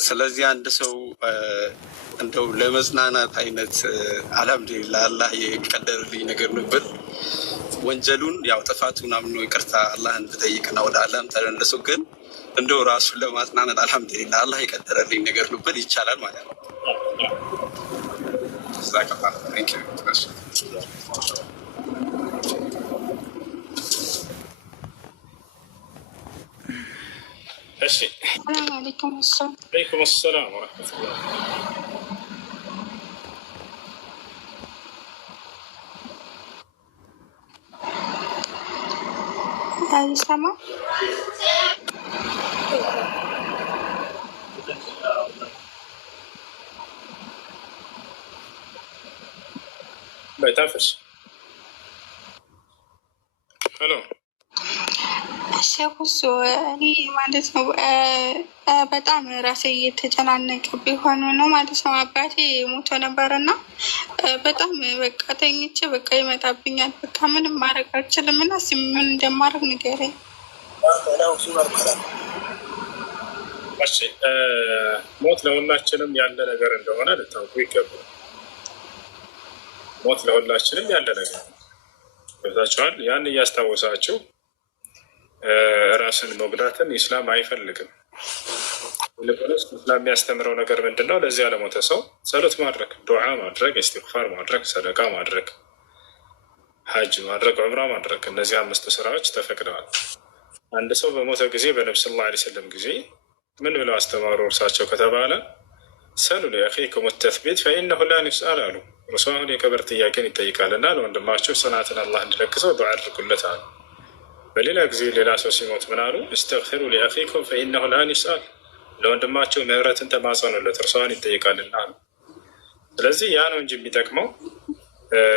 ስለዚህ አንድ ሰው እንደው ለመዝናናት አይነት አልሐምዱሊላህ አላህ የቀደረልኝ ነገር ነበር ወንጀሉን ያው ጥፋቱን አምኖ ይቅርታ አላህን ብጠይቅና ወደ አላህም ተመልሶ ግን እንደው ራሱን ለማጽናናት አልሐምዱሊላህ አላህ የቀደረልኝ ነገር ነበር ይቻላል ማለት ነው። እሺ አለይኩም ሰላም ወረሕመቱላህ። ይሰማል? በታፍሽ ሄሎ ሸኩሱ እኔ ማለት ነው በጣም ራሴ እየተጨናነቀ ቢሆኑ ነው ማለት ነው። አባቴ ሞቶ ነበር እና በጣም በቃ ተኝቼ በቃ ይመጣብኛል። በቃ ምንም ማድረግ አልችልም እና ምን እንደማድረግ ንገረኝ። እሺ ሞት ለሁላችንም ያለ ነገር እንደሆነ ልታውቁ ይገባል። ሞት ለሁላችንም ያለ ነገር ገብታችኋል። ያን እያስታወሳችሁ ራስን መጉዳትን ኢስላም አይፈልግም። ይልቁንስ ኢስላም የሚያስተምረው ነገር ምንድን ነው? ለዚያ ለሞተ ሰው ጸሎት ማድረግ፣ ዱዓ ማድረግ፣ ኢስቲግፋር ማድረግ፣ ሰደቃ ማድረግ፣ ሀጅ ማድረግ፣ ዑምራ ማድረግ፣ እነዚህ 5 ስራዎች ተፈቅደዋል። አንድ ሰው በሞተ ጊዜ በነብዩ ሰለላሁ ዐለይሂ ወሰለም ጊዜ ምን ብለው አስተማሩ እርሳቸው ከተባለ ሰሉ ሊአኺኩም ተስቢት ፈኢነሁ ላ ዩስአል አሉ። እርሱ አሁን የቀብር ጥያቄን ይጠይቃልና ለወንድማቸው ጽናትን አላህ እንዲለግሰው ዱዓ አድርጉለት አሉ። በሌላ ጊዜ ሌላ ሰው ሲሞት ምን አሉ? እስተግፊሩ ሊአኺኩም ፈኢነሁ ላ ዩስአል፣ ለወንድማቸው ምህረትን ተማጸኑለት እርሷን ይጠይቃልና አሉ። ስለዚህ ያ ነው እንጂ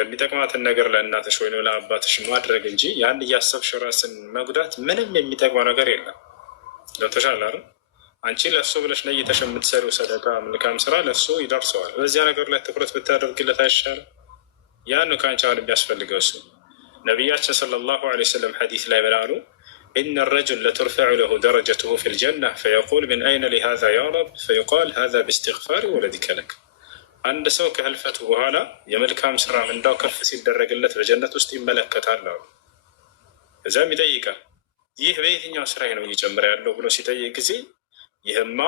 የሚጠቅማትን ነገር ለእናትሽ ወይ ለአባትሽ ማድረግ እንጂ ያን እያሰብሽ ራስን መጉዳት ምንም የሚጠቅመው ነገር የለም። ገብቶሻል አይደል? አንቺ ለእሱ ብለሽ ለይተሽ የምትሰሪው ሰደቃ መልካም ስራ ለእሱ ይደርሰዋል። በዚያ ነገር ላይ ትኩረት ብታደርግለት አይሻልም? ያን ነው ከአንቺ አሁን የሚያስፈልገው እሱ። ነቢያችን ሰለላሁ ዐለይሂ ወሰለም ሐዲስ ላይ ምን አሉ? ኢነ ረጁል ለቱርፈዑ ለሁ ደረጀቱሁ ፊል ጀና ፈየቁል ምን አይነ ሊ ሃዛ ያ ረብ ፈዩቃል ሃዛ ቢስትግፋሪ ወለዲከ ለክ። አንድ ሰው ከህልፈቱ በኋላ የመልካም ስራ ምንዳው ከፍ ሲደረግለት በጀነት ውስጥ ይመለከታል አሉ። እዚያም ይጠይቃል ይህ በየትኛው ስራ ነው እየጨመረ ያለው ብሎ ሲጠይቅ ጊዜ ይህማ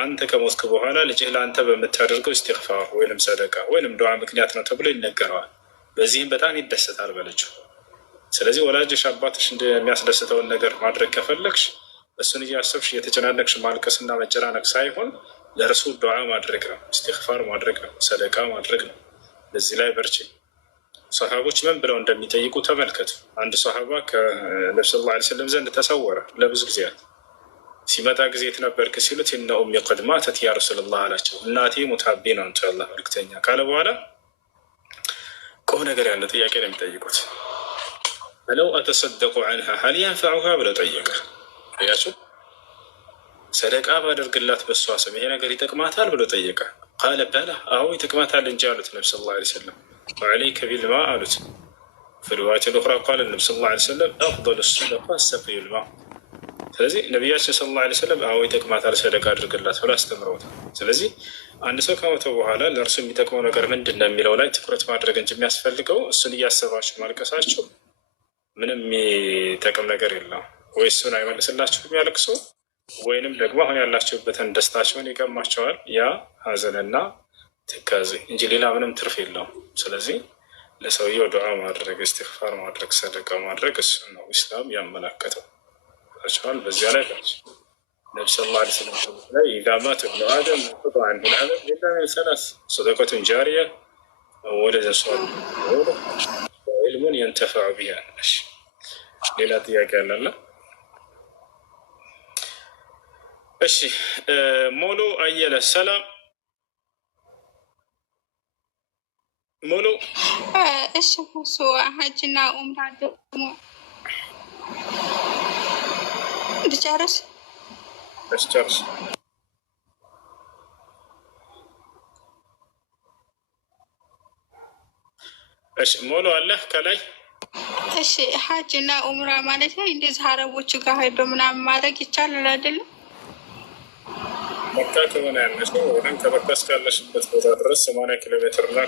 አንተ ከሞትክ በኋላ ልጅህ ለአንተ በምታደርገው ኢስቲግፋር ወይንም ሰደቃ ወይንም ዱዓ ምክንያት ነው ተብሎ ይነገረዋል። በዚህም በጣም ይደሰታል በልጁ። ስለዚህ ወላጅሽ አባትሽ እንደሚያስደስተውን ነገር ማድረግ ከፈለግሽ እሱን እያሰብሽ እየተጨናነቅሽ ማልቀስና መጨናነቅ ሳይሆን ለእርሱ ዱዓ ማድረግ ነው፣ ኢስቲግፋር ማድረግ ነው፣ ሰደቃ ማድረግ ነው። በዚህ ላይ በርቺ። ሰሃቦች ምን ብለው እንደሚጠይቁ ተመልከቱ። አንድ ሰሃባ ከነብዩ ሰለላሁ ዐለይሂ ወሰለም ዘንድ ተሰወረ ለብዙ ጊዜያት። ሲመጣ ጊዜ የት ነበርክ ሲሉት ኢነ ኡሚ ቀድ ማተት ያ ረሱለላህ አላቸው። እናቴ ሙታቢ ነው አንተ አላህ መልክተኛ ካለ በኋላ ቁም ነገር ያለ ጥያቄ ነው የሚጠይቁት። ፈለው አተሰደቁ ዐንሃ ሀል የንፈዑሃ ብለው ጠየቀ። ያቸው ሰደቃ ባደርግላት በሷ ስም ይሄ ነገር ይጠቅማታል ብሎ ጠየቀ። ቃለ በላ አዎ ይጠቅማታል እንጂ አሉት ነብዩ ሰለላሁ ዐለይሂ ወሰለም። ወዐለይከ ቢልማ አሉት። في الرواية الأخرى قال النبي صلى الله عليه وسلم أفضل الصدقة سقي الماء። ስለዚህ ነቢያችን ሰለላሁ ዐለይሂ ወሰለም አዎ ይጠቅማታል ሰደቃ አድርግላት ብሎ አስተምረውታል። ስለዚህ አንድ ሰው ከሞተ በኋላ ለእርሱ የሚጠቅመው ነገር ምንድን ነው የሚለው ላይ ትኩረት ማድረግ እንጂ የሚያስፈልገው እሱን እያሰባችሁ ማልቀሳችሁ ምንም የሚጠቅም ነገር የለውም። ወይ እሱን አይመልስላችሁ የሚያለቅሱ ወይንም ደግሞ አሁን ያላችሁበትን ደስታቸውን ይቀማቸዋል። ያ ሀዘንና ትካዜ እንጂ ሌላ ምንም ትርፍ የለውም። ስለዚህ ለሰውየው ዱዓ ማድረግ፣ ኢስቲግፋር ማድረግ፣ ሰደቃ ማድረግ እሱ ነው ኢስላም ያመላከተው። ቸዋል በዚያ ላይ ነቢ ሰለላሁ ዐለይሂ ወሰለም ላይ ኢዛ ማተ ኢብኑ አደም እንቀጠዐ ዐንሁ ልዐመል ኢላ ሚን ሰላስ ሰደቀቱን ጃሪያ ወወለደን ሷሊህ ወዒልሙን የንተፈዑ ቢሂ። ሌላ ጥያቄ አለና? እሺ ሞሎ አየለ ሰላም ሞሎ። እሺ እሱ ሀጅና ኡምራ ደግሞ ልጨርስ? ጨርስ። እሺ ሞሎ አለህ ከላይ? እሺ ሀጅና ኡምራ ማለት ነው እንደዚህ አረቦቹ ጋር ሄዶ ምናምን ማድረግ ይቻላል አይደለም? መካ ከሆነ ያለሽው ወይም ከመካ እስካለሽበት ቦታ ድረስ 80 ኪሎ ሜትር እና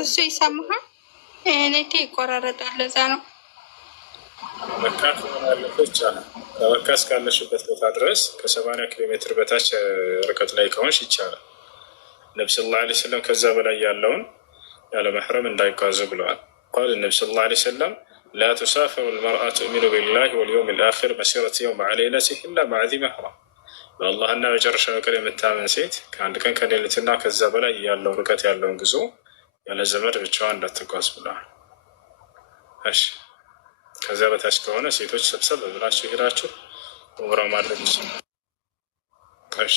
እሱ ይሰማሃል? ኔቴ ይቆራረጣል። ለዛ ነው መካ ከሆነ ያለፈው ይቻላል። ከመካ እስካለሽበት ቦታ ድረስ ከ80 ኪሎ ሜትር በታች ርቀት ላይ ከሆንሽ ይቻላል። ነቢ ሰለላሁ ዐለይሂ ወሰለም ከዛ በላይ ያለውን ያለ መሕረም እንዳይጓዙ ብለዋል። ቃል ነቢ ሰለላሁ ዐለይሂ ወሰለም ላ ቱሳፊሩ ልመርአ ትእሚኑ ቢላሂ ወልየውም ልአኪር መሲረት የውም ዐ ሌይለቲህ ኢላ መዐ ዚ መሕረም። በአላህና መጨረሻው ቀን የምታመን ሴት ከአንድ ቀን ከሌሊትና ከዛ በላይ ያለው ርቀት ያለውን ጉዞ ያለ ዘመድ ብቻዋን እንዳትጓዝ ብለዋል። እሺ ከዚያ በታች ከሆነ ሴቶች ሰብሰብ ብላችሁ ሄዳችሁ ኡምራ ማድረግ ይችላል። እሺ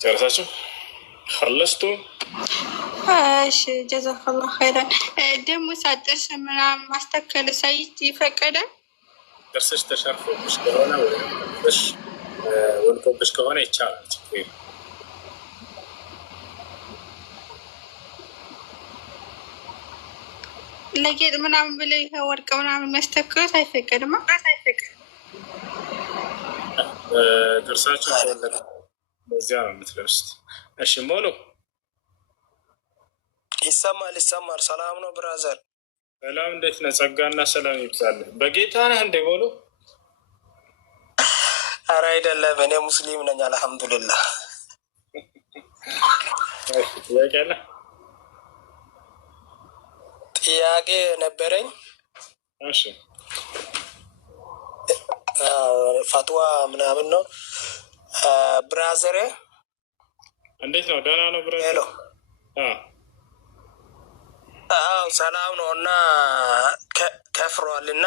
ጨረሳችሁ? ከለስቱ? እሺ ጀዛከላሁ ኸይረን። ደግሞ ሳጥርስ ምናምን ማስተከል ሳይት ይፈቀዳል? ጥርስሽ ተሸርፎብሽ ከሆነ ወይም ወልቆብሽ ከሆነ ይቻላል። ለጌጥ ምናምን ብለው ይሄ ወርቅ ምናምን የሚያስተክሉት አይፈቀድም? ጥርሳቸው ተወለደ በዚያ ነው የምትለብሱት። እሺ ሞሎ ይሰማል? ይሰማል። ሰላም ነው ብራዘር? ሰላም፣ እንዴት ነህ? ጸጋና ሰላም ይብዛልህ። በጌታ ነህ እንደ ሞሎ? ኧረ አይደለም፣ እኔ ሙስሊም ነኝ አልሐምዱሊላህ። ጥያቄ አለ? ጥያቄ ነበረኝ። እሺ ፈትዋ ምናምን ነው ብራዘር። እንዴት ነው? ደህና ነው ብራዘር? ሄሎ አዎ ሰላም ነው። እና ከፍሯልና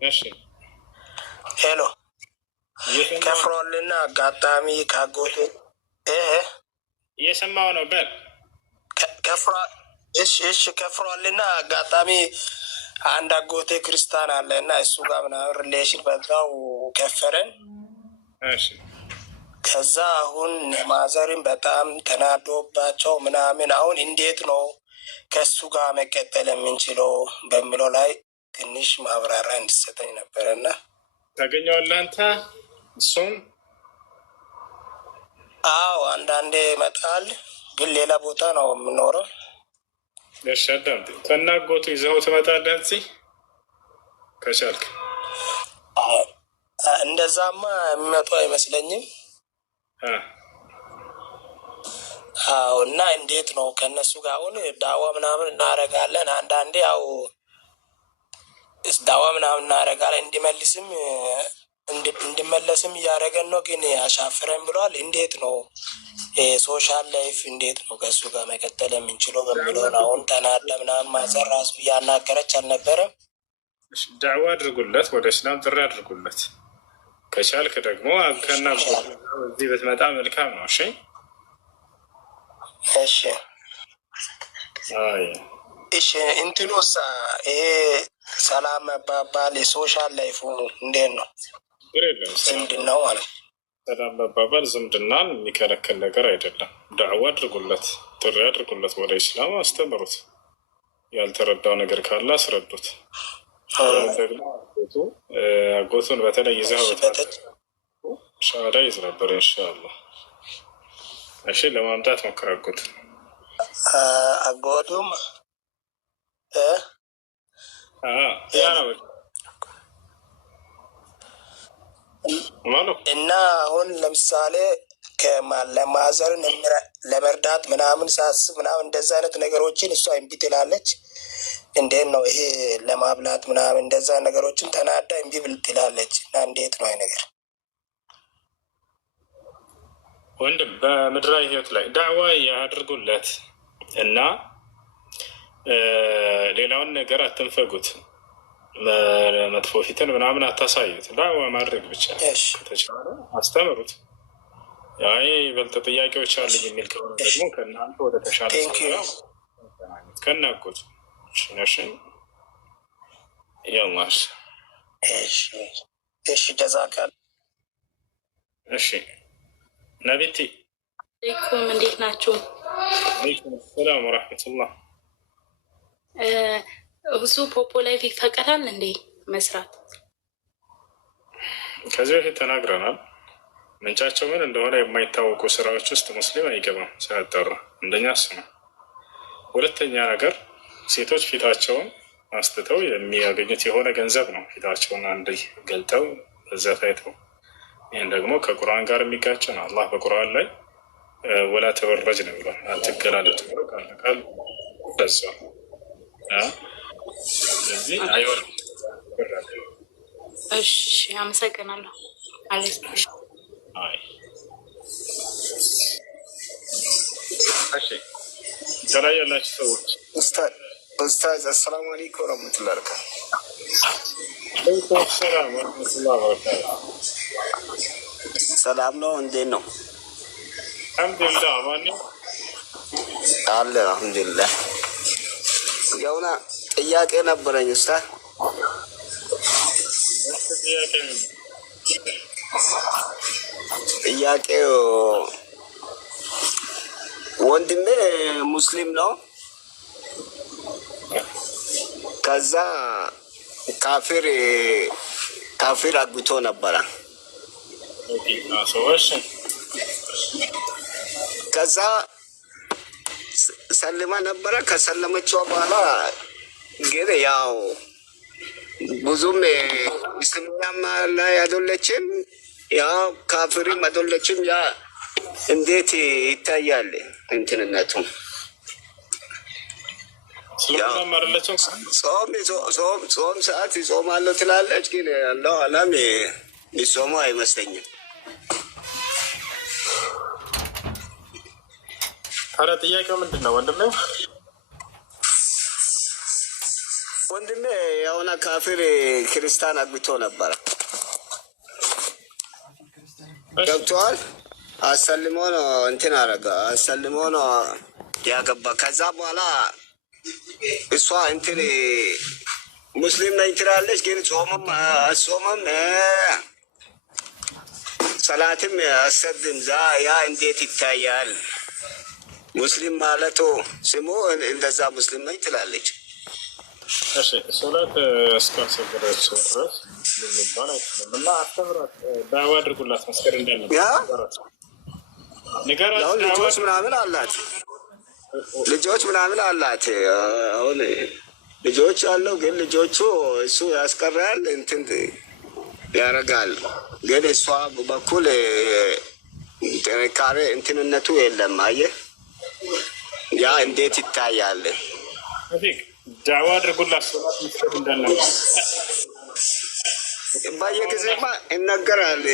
እሺ ሄሎ ከፍሯልና አጋጣሚ ካጎቴ እየሰማው ነው። በል ከፍሯ እሺ ከፍሯልና አጋጣሚ አንድ አጎቴ ክርስቲያን አለ እና እሱ ጋር ምናምን ሪሌሽን በዛው ከፈረን። እሺ ከዛ አሁን ማዘርን በጣም ተናዶባቸው ምናምን አሁን እንዴት ነው ከሱ ጋር መቀጠል የምንችለው በሚለው ላይ ትንሽ ማብራሪያ እንድሰጠኝ ነበረና። ታገኘዋለህ አንተ እሱም? አዎ አንዳንዴ ይመጣል፣ ግን ሌላ ቦታ ነው የምኖረው። እሺ አዳምጥ። ከናጎቱ ይዘኸው ትመጣለህ እዚህ ከቻልክ? እንደዛማ የሚመጡ አይመስለኝም። አዎ እና እንዴት ነው ከእነሱ ጋር አሁን ዳዋ ምናምን እናደርጋለን። አንዳንዴ ያው ዳዋ ምናምን እናደርጋለን፣ እንዲመለስም እያደረገን ነው፣ ግን አሻፍረን ብሏል። እንዴት ነው ሶሻል ላይፍ እንዴት ነው ከእሱ ጋር መቀጠል የምንችለው በሚለውን አሁን ተናደ ምናምን ማዘር ራሱ እያናገረች አልነበረም። ዳዕዋ አድርጉለት፣ ወደ እስላም ጥሪ አድርጉለት። ከቻልክ ደግሞ ከና እዚህ ብትመጣ መልካም ነው። እሺ እሺ እሺ። እንትኑሳ ይሄ ሰላም መባባል የሶሻል ላይፉ እንዴት ነው? ዝምድናው ማለት ሰላም መባባል ዝምድናን የሚከለክል ነገር አይደለም። ዳዕዋ አድርጉለት፣ ጥሪ አድርጉለት፣ ወደ ኢስላም አስተምሩት። ያልተረዳው ነገር ካለ አስረዱት። ደግሞ አጎቱን በተለይ ይዘህ ሻሃዳ ይዝ ነበር ኢንሻአላህ። እሺ ለማምጣት ሞክር አጎት አጎቱም እና አሁን ለምሳሌ ለማዘርን ለመርዳት ምናምን ሳስብ ምናምን እንደዛ አይነት ነገሮችን እሷ እምቢ ትላለች። እንዴት ነው ይሄ ለማብላት ምናምን እንደዛ ነገሮችን ተናዳ እምቢ ብል ትላለች። እና እንዴት ነው ይሄ ነገር? ወንድም በምድራዊ ህይወት ላይ ዳዕዋ ያድርጉለት እና ሌላውን ነገር አትንፈጉት። መጥፎ ፊትን ምናምን አታሳዩት። ዳዕዋ ማድረግ ብቻ ከተቻለ አስተምሩት። ያይ በልጥ ጥያቄዎች አሉኝ የሚል ከሆነ ደግሞ ከእናንተ ወደ ተሻለ ከናጎት ሽነሽን ያማሽ እሺ ጀዛካል። እሺ ነቢቲ አለይኩም፣ እንዴት ናችሁ? አለይኩም ሰላም ወረሕመቱላህ። ብዙ ፖፖ ላይፍ ይፈቀዳል እንዴ መስራት? ከዚህ በፊት ተናግረናል። ምንጫቸው ምን እንደሆነ የማይታወቁ ስራዎች ውስጥ ሙስሊም አይገባም ሳያጠራ። አንደኛ እሱ ነው። ሁለተኛ ነገር ሴቶች ፊታቸውን አስትተው የሚያገኙት የሆነ ገንዘብ ነው። ፊታቸውን አንድ ገልጠው በዛ ታይተው፣ ይህን ደግሞ ከቁርአን ጋር የሚጋጭ ነው። አላህ በቁርአን ላይ ወላ ተበረጅ ነው ብሏል። አትገላለጡ ብሎ ቃል ቃል ደዛ። ስለዚህ አይሆንም። እሺ አመሰግናለሁ። እሺ ከላይ ያላችሁ ሰዎች ኡስታዝ አሰላሙ አለይኩም ወረህመቱላሂ ወበረካቱህ። አለይኩም ሰላም ወረህመቱላሂ ወበረካቱህ። ሰላም ነው? እንዴት ነው? አልሐምዱሊላህ። ማን አለ? አልሐምዱሊላህ። የሆነ ጥያቄ ነበረኝ ኡስታዝ። ጥያቄው ወንድሜ ሙስሊም ነው። ከዛ ካፊር አግብቶ ነበረ። ከዛ ሰልማ ነበረ። ከሰለመችው በኋላ ግን ያው ብዙም እስልምናም ላይ አይደለችም፣ ያው ካፊርም አይደለችም። ያ እንዴት ይታያል እንትንነቱ? እስልምና ማለችም ጾም ሰዓት ይጾማለሁ ትላለች፣ ግን ያለው አላም ይጾሙ አይመስለኝም። ኧረ ጥያቄው ምንድን ነው ወንድሜ? ወንድሜ የሆነ ካፊር ክርስቲያን አግብቶ ነበረ። ገብቶሃል? አሰልሞ ነው እንትን አረገ፣ አሰልሞ ነው ያገባ። ከዛ በኋላ እሷ እንትን ሙስሊም ነኝ ትላለች፣ ግን ጾምም አጾምም ሰላትም አሰግድም። ያ እንዴት ይታያል? ሙስሊም ማለቱ ስሙ እንደዛ ሙስሊም ነኝ ትላለች። እሺ ሶላት እስካልሰገደች ድረስ ልባል አይችልም። እና አስተምራት፣ ዳዋ አድርጉላት፣ መስከር እንዳለባት ንገራት። ልጆች ምናምን አላት፣ ልጆች ምናምን አላት። አሁን ልጆች አለው፣ ግን ልጆቹ እሱ ያስቀራል እንትን ያደርጋል፣ ግን እሷ በኩል ጥንካሬ እንትንነቱ የለም። አየህ፣ ያ እንዴት ይታያል? ዳዋ አድርጉላት፣ ሶላት መስገድ እንዳለባት በየጊዜማ ይነገራል፣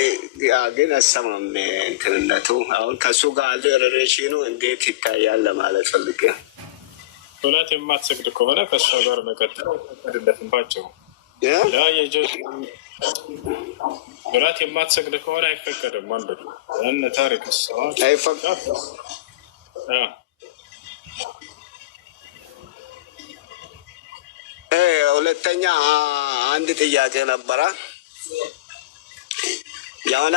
ግን አሰማም እንትንነቱ። አሁን ከሱ ጋር አለ ሬሌሽኑ እንዴት ይታያል ለማለት ፈልጌ። ሶላት የማትሰግድ ከሆነ ከእሷ ጋር መቀጠል አይፈቀድለትም ባጭሩ። ሶላት የማትሰግድ ከሆነ አይፈቀድም። አንዱ ያን ታሪክ ሰዋት አይፈቀድ። ሁለተኛ አንድ ጥያቄ ነበረ። የሆነ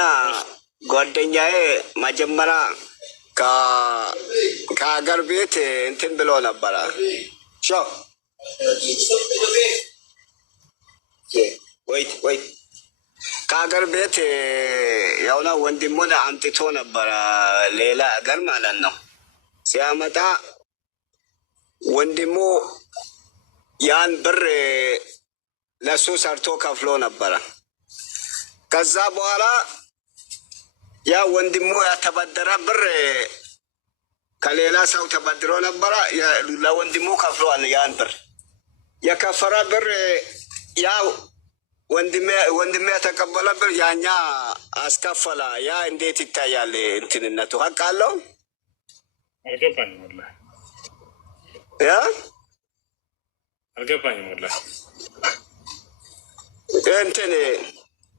ጓደኛዬ መጀመሪያ ከሀገር ቤት እንትን ብሎ ነበረ። ወይ ከሀገር ቤት የሆነ ወንድሙን አምጥቶ ነበረ፣ ሌላ ሀገር ማለት ነው። ሲያመጣ ወንድሙ ያን ብር ለሱ ሰርቶ ከፍሎ ነበረ። ከዛ በኋላ ያ ወንድሙ ያተበደረ ብር ከሌላ ሰው ተበድሮ ነበረ፣ ለወንድሙ ከፍሏል። ያን ብር የከፈረ ብር ያ ወንድሜ የተቀበለ ብር ያኛ አስከፈላ። ያ እንዴት ይታያል? እንትንነቱ ሀቅ አለው? አልገባኝም ወላሂ አልገባኝም ወላሂ። እንትን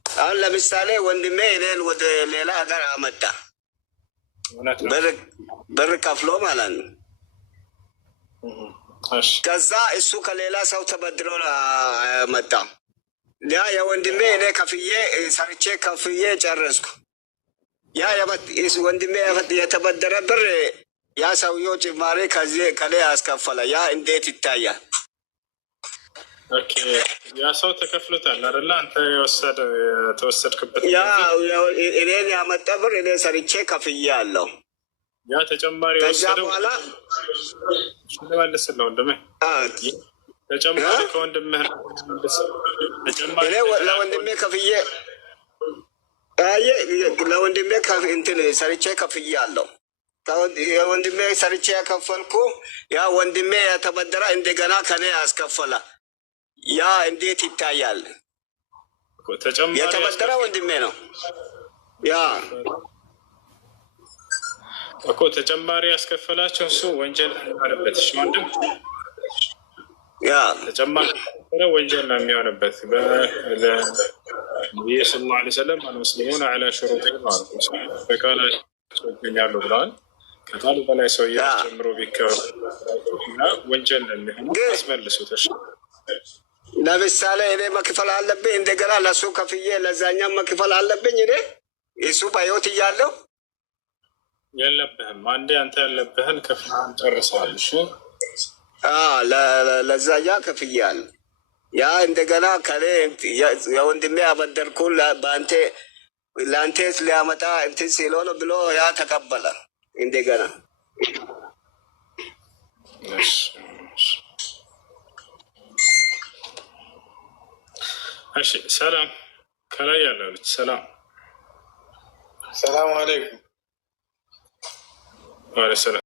አሁን ለምሳሌ ወንድሜ እኔን ወደ ሌላ ሀገር አመጣ፣ ብር ከፍሎ ማለት ነው። ከዛ እሱ ከሌላ ሰው ተበድሮ መጣ። ያ የወንድሜ እኔ ከፍዬ ሰርቼ ከፍዬ ጨረስኩ። ያ ወንድሜ የተበደረ ብር ያ ሰውየው ጭማሪ ከላይ አስከፈለ። ያ እንዴት ይታያል? ያ ሰው ተከፍሎታል አይደለ? አንተ የተወሰድክበት እኔን ያመጣ ብር እኔ ሰርቼ ከፍዬ አለው። ያ ተጨማሪ ወሰደው። በኋላ መልስልህ ወንድሜ፣ ተጨማሪ ከወንድምህ ለወንድሜ ከፍዬ ለወንድሜ እንትን ሰርቼ ከፍዬ አለው። የወንድሜ ሰርቼ ያከፈልኩ ያ ወንድሜ የተበደረ እንደገና ከኔ ያስከፈለ። ያ እንዴት ይታያል? የተበደረ ወንድሜ ነው። ያ እኮ ተጨማሪ ያስከፈላቸው እሱ ወንጀል አለበት። እሺ ወንድም፣ ያ ተጨማሪ ወንጀል ነው የሚሆንበት። ነቢዩ ሰለላሁ ዐለይሂ ወሰለም አልሙስሊሙን ዐላ ሹሩጢሂም ማለት ነው። በቃላቸው ይገኛሉ ብለዋል። ከቃሉ በላይ ሰው ጨምሮ ቢከና ወንጀል ነው የሚሆነው። አስመልሱት። እሺ ለምሳሌ እኔ መክፈል አለብኝ፣ እንደገና ለሱ ከፍዬ ለዛኛም መክፈል አለብኝ። እኔ እሱ በሕይወት እያለው የለብህም። አንዴ አንተ ያለብህን ከፍለህን ጨርሰዋል። እሺ ለዛኛ ከፍያል። ያ እንደገና ከኔ የወንድሜ አበደርኩ ለአንተ ሊያመጣ እንትን ሲሎን ብሎ ያ ተቀበለ እንደገና። እሺ ሰላም፣ ከላይ ያለው ልጅ ሰላም። ሰላም አለይኩም። ወአለይኩም ሰላም።